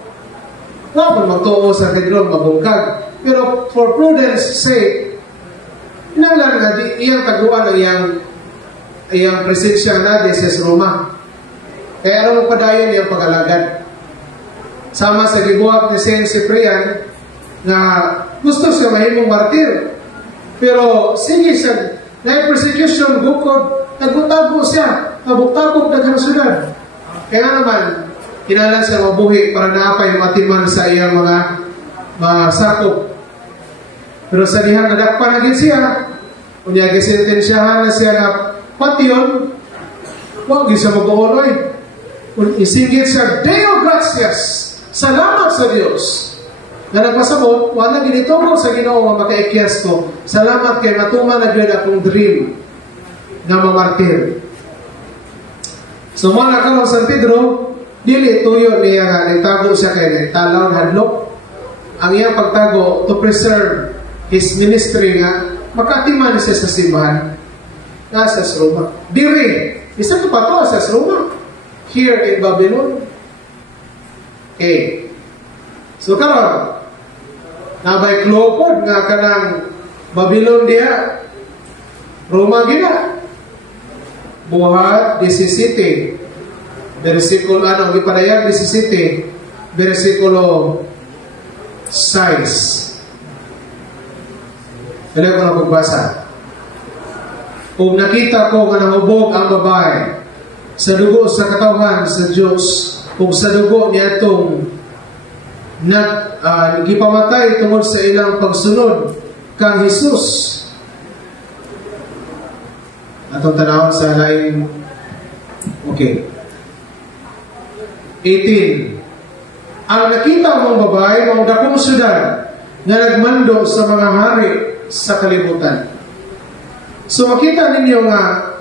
Wapon magtuo sa Pedro, mabungkag. Pero for prudence sake, inalan nga, iyang taguan ang iyang presensya na sa Roma. Kaya alam mo padayon iyang pag-alagad. Sama sa gibuhat ni Saint Cyprian, na gusto siya mahimong martir. Pero sige siya, na persecution, bukod, nagutabo siya, nabuktabog daghang syudad. Kaya naman, kinalan siya mabuhi para naapay matiman sa iyang mga sakop. Pero sa dihang nadakpan na gid siya, kunya gisentensyahan na siya na patyon, huwag siya mag-uoloy. Isinggit siya, Deo Gratias, salamat sa Diyos. Na nagpasabot, wala ginitubo sa Ginoo nga makaikyas ko. Salamat kay matuman na gyud akong dream na mamartir. So mga nakalong San Pedro, dili tuyo niya nga nagtago siya kay nagtalaw hadlok. Ang iyang pagtago to preserve his ministry nga makatiman siya sa simbahan nasa Roma. Diri, isa ka pa to sa Roma, here in Babylon. Okay. So karon, nabay klopod nga kanang Babylon diha, Roma gina. Buhat 17, versikulo gipadayag 17, versikulo 6. Dali ko na pagbasa. Kung nakita ko nga nahubog ang babae sa dugo sa katawhan sa Diyos, kung sa dugo niya itong gipamatay tungod sa ilang pagsunod kang Jesus. Atong tanawon sa lain. Okay. 18. Ang nakita mong babae, mong dakong syudad na nagmando sa mga hari sa kalibutan. So makita ninyo nga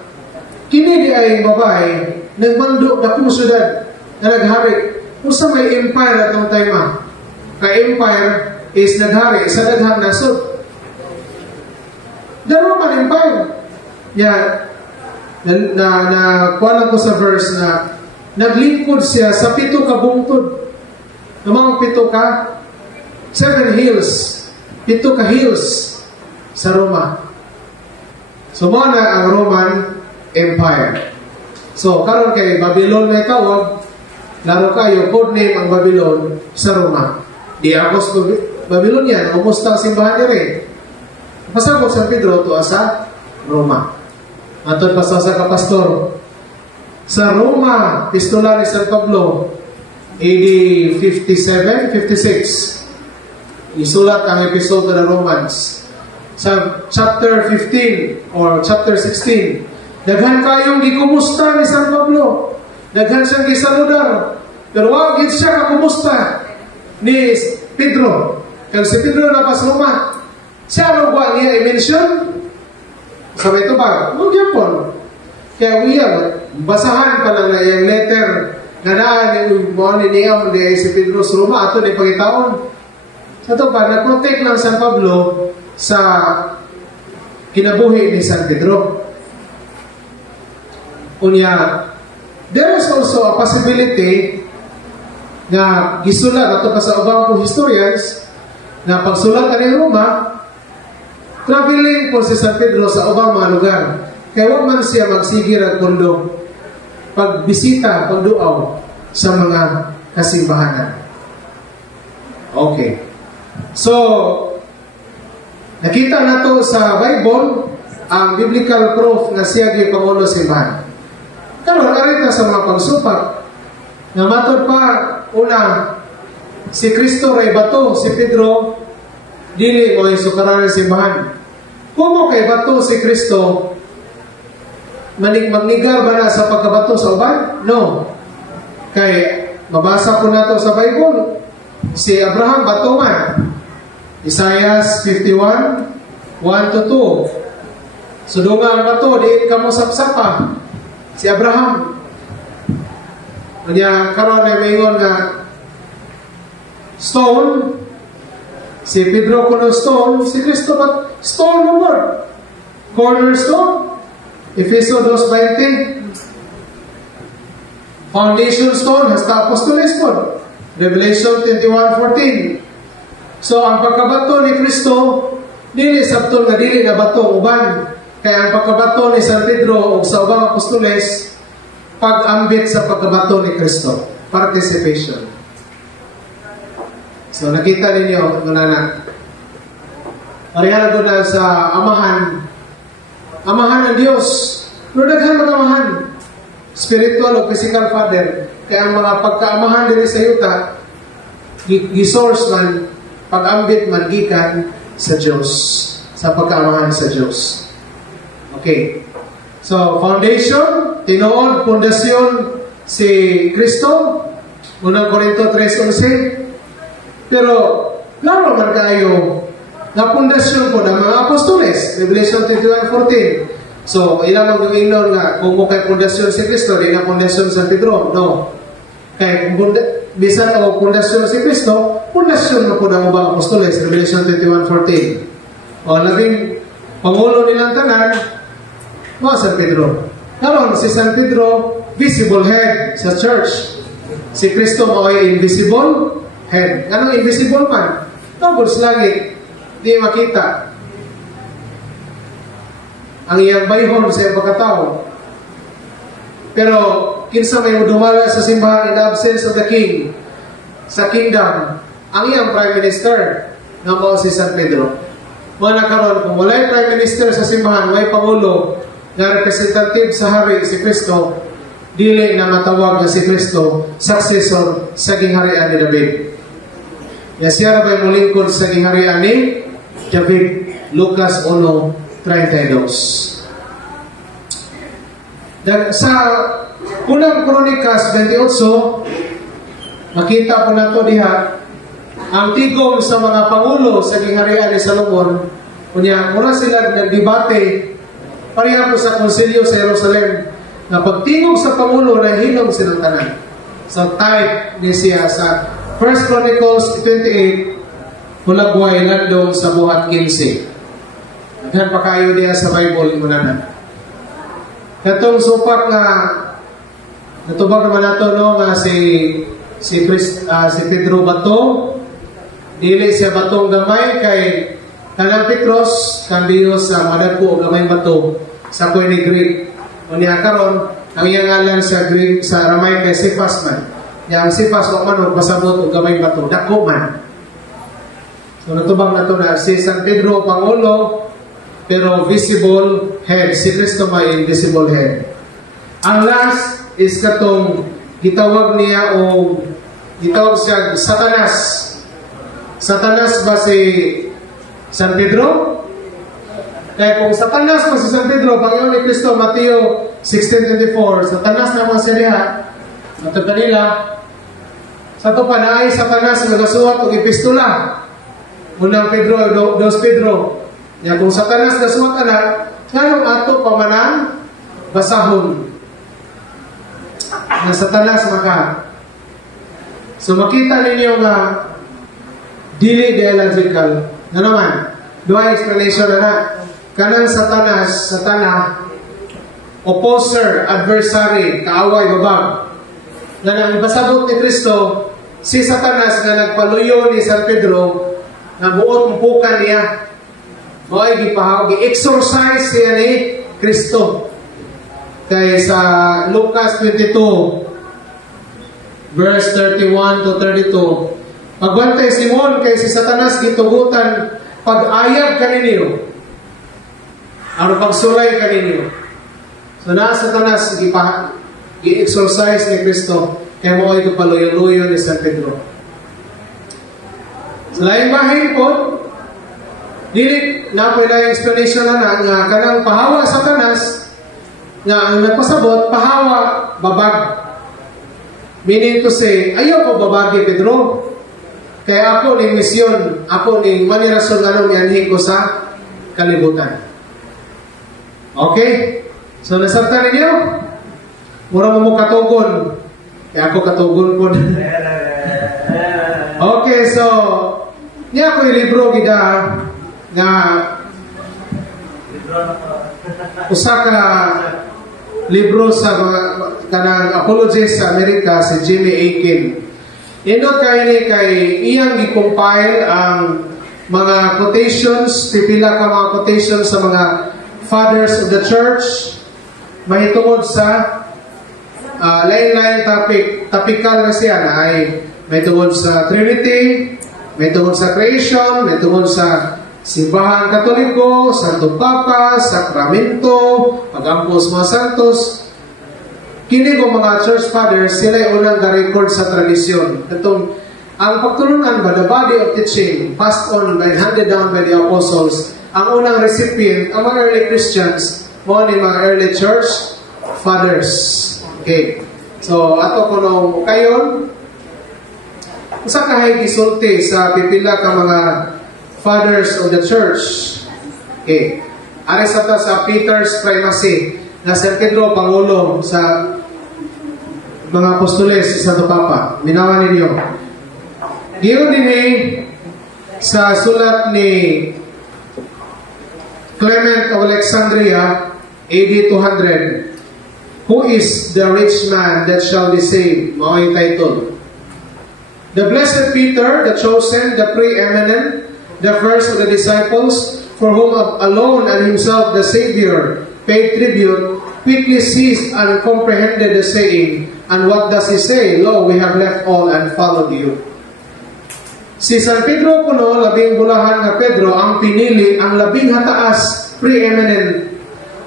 kini di ay babae nagmando dakong syudad na naghari. Kung sa may empire atong time ka-empire is naghari sa daghang nasod. The Roman Empire. Yan. Kuha ko sa verse na naglingkod siya sa 7 ka bungtod. Namang 7 ka? 7 hills. 7 ka hills sa Roma. So, mga na ang Roman Empire. So, karon kay Babylon may tawag, laro kayo, code name ang Babylon sa Roma. Diakos Babylonian, kumusta ang simbahan niya rin? Pasabot San Pedro to sa Roma. Atod pa sa kapastor. Sa Roma, pistola ni San Pablo, AD 57, 56. Isulat ang episode ng Romans. Sa chapter 15 or chapter 16, daghan kayong gikumusta ni San Pablo. Daghan siyang gisaludar. Pero wag gid siya kakumusta ni Pedro. Kaya si Pedro na pas Roma. Siya ano ba niya i-mention? Sabi ito ba? Huwag yan po. Kaya basahan pa lang na yung letter na naan yung mga niniyam ni si Pedro sa Roma ato ni pagitaon. Sa ito ba, nag-protect ng San Pablo sa kinabuhi ni San Pedro. Unya, there is also a possibility nga gisulat ato pa sa ubang po historians na pagsulat ani Roma, traveling po si San Pedro sa ubang mga lugar. Kaya wag man siya magsigir at kundo pagbisita, pagduaw sa mga kasimbahanan. Okay. So, nakita na to sa Bible ang biblical proof na siya yung Pangulo simbahan. Karon arita sa mga pagsupak na matod pa una si Kristo ray bato, si Pedro dili mo isukaran ng simbahan. Kung kay bato si Kristo, magnigar ba na sa pagkabato sa uban? No. Kay mabasa ko na to sa Bible. Si Abraham bato man. Isaiah 51, 1-2. Sudungan bato, diin ka mo sapsapa. Si Abraham. Kanya karon ay maingon nga stone. Si Pedro kuno stone, si Kristo but stone no more. Cornerstone. Efeso 2:20. Foundation stone hasta apostoles po. Revelation 21:14. So ang pagkabato ni Kristo dili sabton nga dili na bato uban. Kaya ang pagkabato ni San Pedro o sa ubang apostoles pag-ambit sa pagkabato ni Kristo. Participation. So nakita ninyo mga Parehara doon na sa amahan. Amahan ng Diyos. Pero daghan mga amahan. Spiritual o physical father. Kaya ang mga pagkaamahan din sa yuta, gisource man, pag-ambit man, gikan sa Diyos. Sa pagkaamahan sa Diyos. Okay. So, foundation, tinuod, pundasyon si Kristo. Unang Korinto 3:11. Pero, lalo man kayo, na pundasyon po ng mga apostoles. Revelation 21:14. So, ilang mag-inon nga, kung kay pundasyon si Kristo, di na pundasyon San Pedro. No. Kaya, bisan o pundasyon si Kristo, pundasyon na po ng mga apostoles. Revelation 21:14. O, labing pangulo nilang tanan, mga San Pedro. Karon si San Pedro, visible head sa church. Si Kristo mo ay invisible head. Anong invisible man? Tungkol sa langit. Di makita ang iyang bayhon sa iyang pagkatao. Pero kinsa may dumala sa simbahan in the absence of the king sa kingdom, ang iyang prime minister na mo si San Pedro. Mga nakaroon, kung walay prime minister sa simbahan, may pangulo na representative sa hari si Kristo, dili na matawag na si Kristo successor sa gingharian ni David. Siya rin mulingkod sa gingharian ni David. Lucas 1:32. Sa unang Kronikas 28, makita po na ito diha ang tigong sa mga pangulo sa gingharian ni Salomon. Kunya, mula sila nagdebate pareha po sa konsilyo sa Jerusalem na pagtingog sa pangulo na hilong silang tanan. So type ni siya sa 1 Chronicles 28, Hulagway landong sa buhat 15. Naghan pa kayo diya sa Bible mo na. Katong supak nga natubag naman nato no nga si Pedro bato, dili siya batong gamay kay kanang Petros kandiyo sa madagko og gamay bato sa Koine Greek. Unya karon ang iyang ngalan sa Greek sa Aramaic kay Cephas man. Yang Cephas wa man og pasabot og gamay bato, dako man. So natubang na ito na si San Pedro Pangulo, pero visible head. Si Kristo may invisible head. Ang last is katong gitawag niya o gitawag siya Satanas. Satanas ba si San Pedro? Kaya kung Satanas pa si San Pedro, Panginoon ni Kristo, Mateo 16:24, Satanas naman siya diha. At kanila, sa ito pa na ay Satanas nagasuhat o epistula. Unang Pedro, 2 Pedro. Ya, kung Satanas na suwat anak, nganong ato pamanang basahon na Satanas maka. So makita ninyo nga dili dialogical. Na naman, dua explanation na na. kanang satana, opposer, adversary, kaaway, babag, nga nang pasabot ni Kristo, si Satanas nga nagpaluyo ni San Pedro, nga buot mpukan niya, mo'y gi-exorcise siya ni Kristo. Kaya sa Lucas 22, verse 31 to 32, pagwantay Simon kay si Satanas gitugutan, pag-ayab kaninyo, ano pagsulay kaninyo. So na Satanas gi-exorcise ni Kristo, kaya mo ay kapaluyo-luyo ni San Pedro. Sa laing bahin po, dili na pwede explanation na nga kanang pahawa Satanas, nga ang nagpasabot, pahawa, babag. Meaning to say, ayaw ko babagi Pedro. Kaya ako ni misyon, ako ni manirason nga nung yanhin ko sa kalibutan. Okay? So nasabtan ninyo? Mura mo katugon. Kaya ako katugon po. Okay, so niya ako yung libro gida nga usa ka libro sa kanang apologist sa Amerika si Jimmy Akin. Indot kay ni kay iyang i-compile ang mga quotations, pipila ka mga quotations sa mga fathers of the church, mahitungod sa lain-lain topical na siya na ay may tungod sa Trinity, may tungod sa creation, may tungod sa simbahan Katoliko, Santo Papa, Sakramento, pag-ampos mga santos. Kini ko mga church fathers, sila ay unang ga-record sa tradisyon. Itong, ang pagtulungan ba, the body of teaching, passed on by, handed down by the apostles, ang unang recipient, ang mga early Christians, mga mga early church fathers. Okay. So, ato ko nung kayon, usa kahay gisulti sa pipila ka mga fathers of the church. Okay. Ari sa ta sa Peter's primacy na San Pedro Pangulo sa mga apostoles sa Santo Papa. Minawan ninyo. Giyon din sa sulat ni Clement of Alexandria, AD 200, Who is the rich man that shall be saved? Mao'y title. The blessed Peter, the chosen, the preeminent, the first of the disciples, for whom alone and himself the Savior paid tribute, quickly seized and comprehended the saying. And what does he say? Lo, we have left all and followed you. Si San Pedro kuno, labing bulahan nga Pedro, ang pinili, ang labing hataas, preeminent,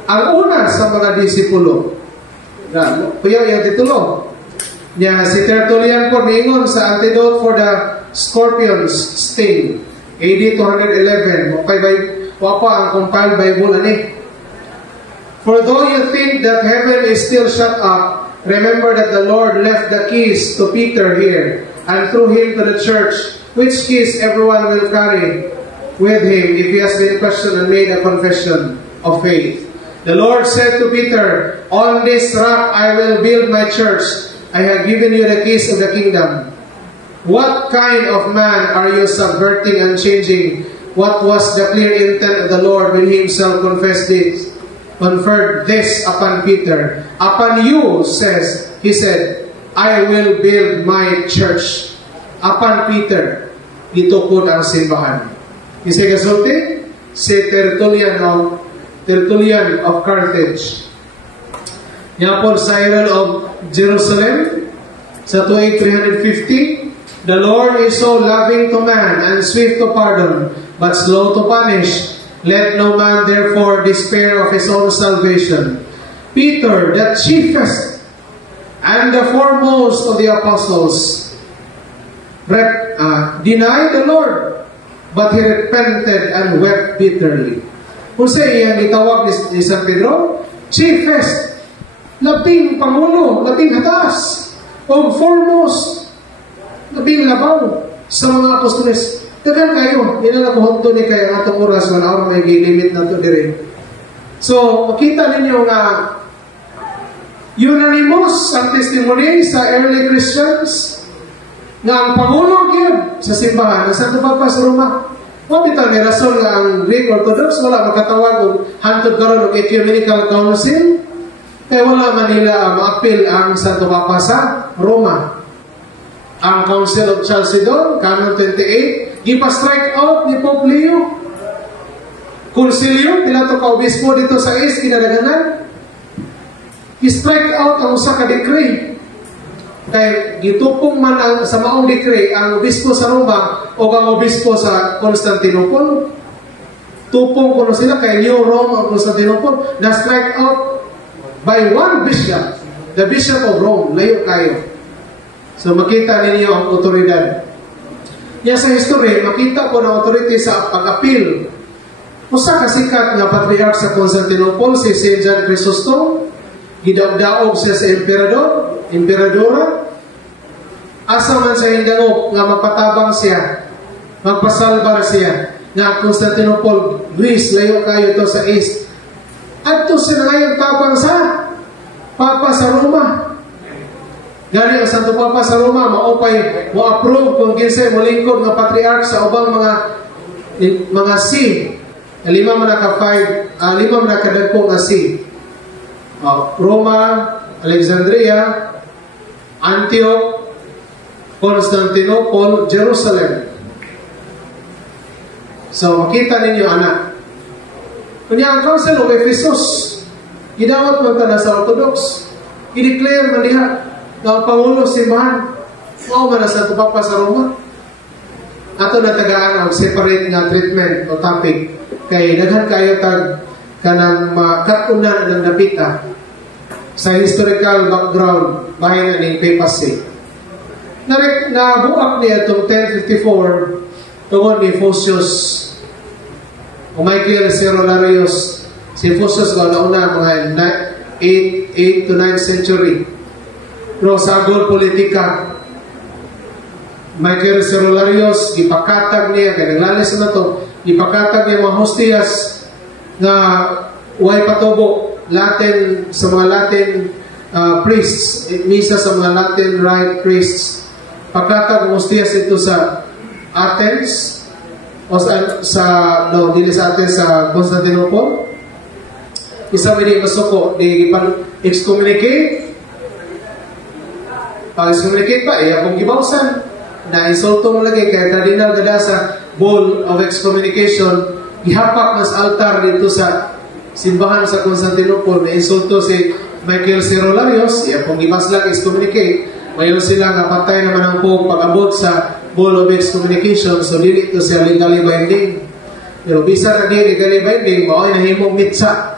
ang una sa mga disipulo. Kuya, yung titulo. Niya, si Tertullian po niingon sa Antidote for the Scorpion's Sting, AD 211. Wapa ang compiled Bible ani. For though you think that heaven is still shut up, remember that the Lord left the keys to Peter here, and through him to the church, which keys everyone will carry with him if he has been questioned and made a confession of faith. The Lord said to Peter, On this rock I will build my church. I have given you the keys of the kingdom. What kind of man are you subverting and changing? What was the clear intent of the Lord when he himself confessed this? Conferred this upon Peter. Upon you, he said, I will build my church. Upon Peter, gitukod ang simbahan. Kasi kasulti, si Tertullian of Carthage. Yapon Cyril of Jerusalem, sa tuig 350, the Lord is so loving to man and swift to pardon, but slow to punish. Let no man therefore despair of his own salvation. Peter, the chiefest and the foremost of the apostles, denied the Lord, but he repented and wept bitterly. Kung sa iyang itawag ni San Pedro, chiefest, labing pangulo, labing hatas, o foremost, labing labaw sa mga apostoles. Dagan kayo, yun na nakuhunto ni kayo ang atong oras, wala may gilimit na ito din. So, makita ninyo nga unanimous ang testimony sa early Christians na ang pangulo gyud sa simbahan, sa Santo Papa sa Roma, Bitaw ni rason nga ang Greek Orthodox wala makatawag og hantod karon og Ecumenical Council kay wala man nila maapil ang Santo Papa sa Roma. Ang Council of Chalcedon, Canon 28, gipa-strike out ni Pope Leo. Konsilyo, pila to ka obispo dito sa East, kinadaganan. I-strike out ang usa ka decree. Kay gitupong man ang, sa maong decree ang obispo sa Roma o ang obispo sa Constantinople. Tupong kuno sila kay New Rome o Constantinople na strike out by one bishop, the Bishop of Rome. Layo kayo. So makita ninyo ang otoridad. Yan sa history, makita ko ng authority sa pag-appeal. Usa ka sikat nga patriarch sa Constantinople, si St. John Chrysostom, gidaog-daog siya sa emperadora. Asa man sa hindangop nga mapatabang siya, magpasalbar siya, nga Constantinople, Greece, layo kayo to sa East. At to siya ngayon tabang sa Papa sa Roma. Gani ang Santo Papa sa Roma, maupay, mo-approve kung kinsay mo lingkod ng patriarch sa ubang mga see. Lima man nakadagpong nga see. Roma, Alexandria, Antioch, Constantinople, Jerusalem. So, makita ninyo, anak. Kunya ang Council of Ephesus, gidawat man ta sa Orthodox, i-declare man diha na Pangulo simbahan, mao man sa Papa sa Roma. Ato na tagaan ang separate nga treatment o topic kay daghan kayo tag kanang makatunan ng napita sa historical background bahin ning papacy. Nabuak niya itong 1054 tungod ni Photius o Michael Cerularius. Si Photius ko nauna mga 8 to 9th century. Pero sa agol politika, Michael Cerularius, ipakatag niya, kaya naglalis na to, ipakatag niya mga hostiyas na way patubo, Latin, sa mga Latin priests, misa sa mga Latin Rite priests. Pakatag ng hostiyas ito sa Athens, o dili sa Athens, sa Constantinople. Isa may di masuko, di excommunicate. Pag-excommunicate pa, akong gibawsan. Na-insulto mo lagi, kaya Cardinal gada sa bull of excommunication, ihapak mas altar dito sa simbahan sa Constantinople. Na-insulto si Michael Cerularius, akong gibaslang excommunicate. Mayroon sila nga patay naman ang Pope pag-abot sa bull of excommunication, so dili ito siya legally binding. Pero bisa na di legally binding, mao'y nahimong mitsa.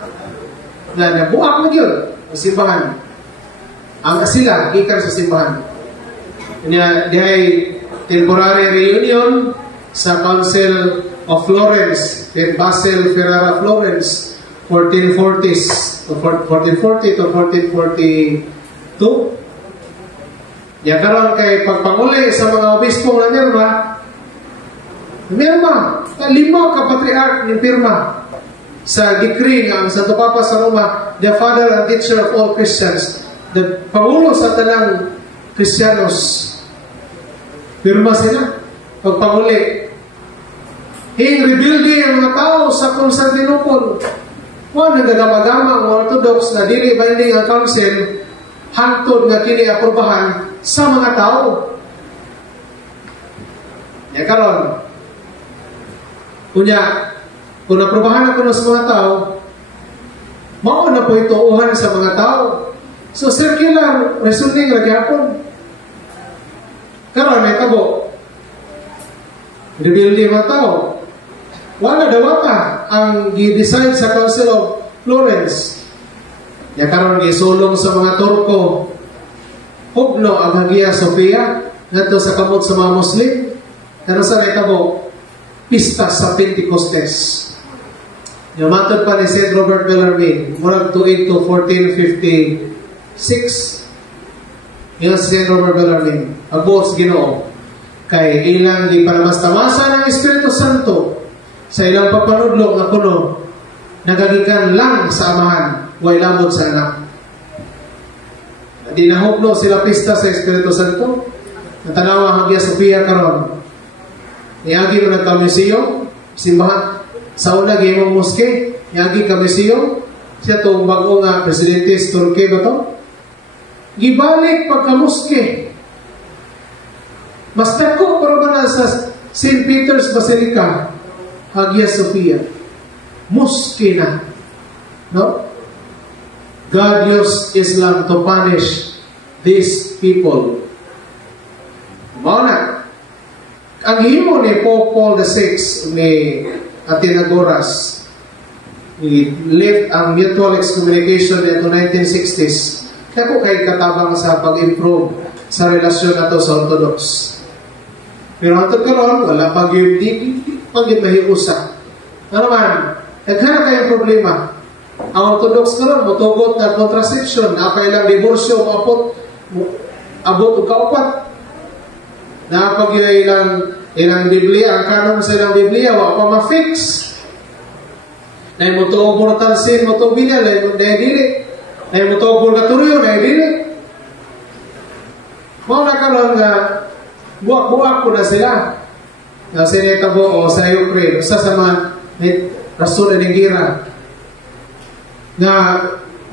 Na buak na yun, ang simbahan. Ang asila, ikan sa simbahan. Dihay temporary reunion sa Council of Florence, in Basil Ferrara, Florence, 1440 to 1442. Ya karon kay pagpanguli sa mga obispong na Nerma, 5 ka patriarch ni pirma sa decree ng Santo Papa sa Roma, the father and teacher of all Christians, the Pangulo sa tanang Kristiyanos. Pirma sila. Pagpanguli, rebuilding ang mga tao sa Constantinople. Wala nagagama-gama ang Orthodox na dili binding ang council, hantod nga kini aprobahan sa mga tao. Ya karon. Kunya, kung naprobahan ako sa mga tao, mao na po ito uhan sa mga tao. So circular reasoning lagi hapon. Karon may tabo. Rebuilding mga tao. Wala dawata ang gi-decide sa Council of Florence. Ya karon gisulong sa mga Turko. Hugno ang Hagia Sophia ngadto sa kamot sa mga Muslim. Pero sa may tabo, pista sa Pentecostes. Yung matod pa ni St. Robert Bellarmine, murag 28 to 1456. Yung si St. Robert Bellarmine, agbuot sa Ginoo. Kay ilang di panamas-tamasa ng Espiritu Santo sa ilang papanudlo nga kuno, nagagikan lang sa amahan, way lambot sa anak. Di nahugno sila pista sa Espiritu Santo. Natanawa ang Hagia Sophia karon. Niagi mo nagka-museum, simbahan. Sa una, gimong moske, yagi kabisiyo, siya itong bago nga presidente sa Turkey ba to? Gibalik pagka-moske. Mas dako pero ba na sa St. Peter's Basilica, Hagia Sophia. Moske na. No? God used Islam to punish these people. Mauna, ang himo ni Pope Paul VI ni Athenagoras, he left ang mutual excommunication into 1960s. Kaya ko kay katabang sa pag-improve sa relasyon nato sa Orthodox. Pero hantod karon wala pag-mahiusa. Ano man, naghanap kayong problema. Ang Orthodox karon motugot na contraception, napailang diborsyo, abot o kaupat. Napag ilang Biblia, ang kanon sa ilang Biblia, wala pa ma-fix. Na yung mutuog mortalsin, mutuog binya, na yung dili. Na yung mutuog purgatorio, na yung dili. Mga nakaroon nga, buwak-buwak ko na sila. Na sinetabo o sa Ukraine, sa mga rason na gira. Na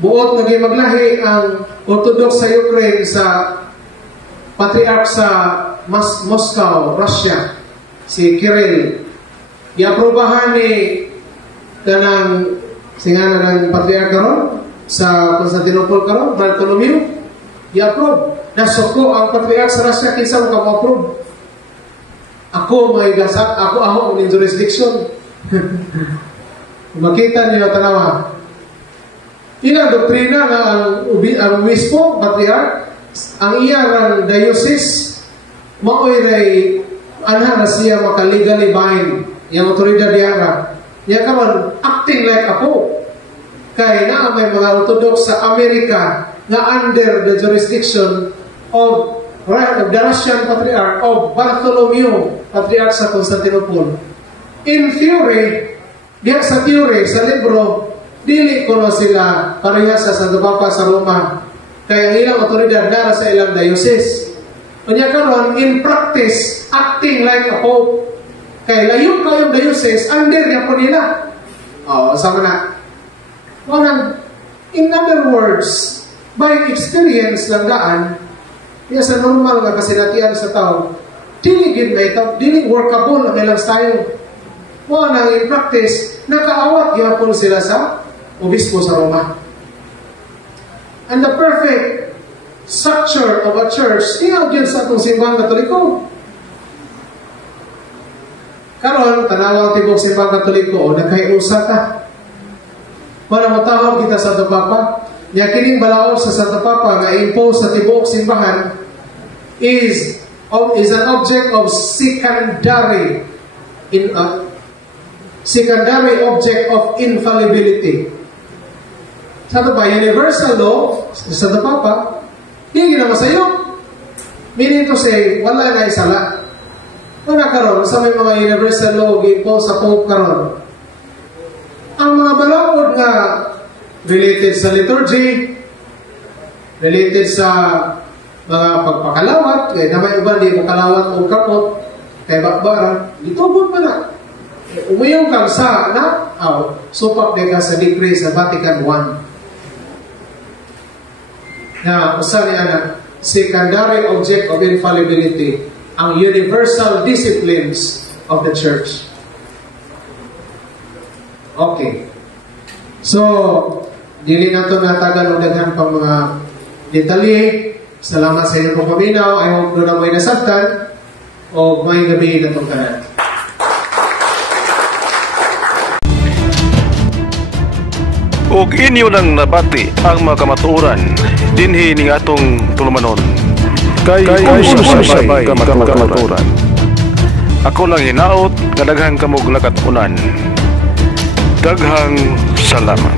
buot naging maglahi ang Orthodox sa Ukraine sa Patriarch sa Moscow, Russia, si Kirill. I-aprobahan ni kanang singana ng Patriarch karon sa Constantinople karon, Bartolomeo. I-approve. Nasuko ang Patriarch sa Russia, kinsa mo ka-approve? Ako may gasak, ako ng jurisdiction. Makita niyo tanawa. Ina doktrina na ang obispo, Patriarch, ang iyang diocese maoy ray anha na siya makalegally bind yung otoridad diara niya kaman acting like ako kay na may mga Orthodox sa Amerika nga under the jurisdiction of the Russian Patriarch of Bartholomew, Patriarch sa Constantinople. In theory, diya sa theory, sa libro, dili ko na sila pareha sa Santo Papa sa Roma. Kaya ang ilang otoridad dara sa ilang diocese. Kanya karon in practice, acting like a pope. Kaya layo kayong diocese, under niya po nila. Sama na. In other words, by experience lang daan, iya sa normal nga kasinatian sa tao, dili workable ang ilang style. In practice, nakaawat yapon sila sa obispo sa Roma. And the perfect structure of a church, tingnan yun sa itong simbang Katoliko. Karon, tanawang tibok simbang Katoliko, nagkaiusa ka. Para matawag kita sa Santo Papa, niya kining balaod sa Santo Papa na impose sa tibok simbahan is an object of secondary object of infallibility. Sa ito ba, universal law, sa ito Papa, hindi na masayo. Meaning to say, wala na isala. Wala karon sa may mga universal law, gipo sa Pope karon. Ang mga balakod nga related sa liturgy, related sa mga pagpakalawat, kaya na may iba, di mo kalawat o kapot, kaya bakbara, itubod pa na. Umiyong kang sa, supak de ka sa decree sa Vatican I. Na usa niya secondary object of infallibility, ang universal disciplines of the church. Okay. So, dili na ito natagal o daghan pang mga detalye. Salamat sa inyong paminaw. I hope na may nasabtan o may gabi na itong kanan. Og inyo nang nabati ang mga kamatuoran dinhi ning atong tulumanon kay usay kamatuoran. Ako lang hinaot nga daghang kamog lakatunan. Daghang salamat.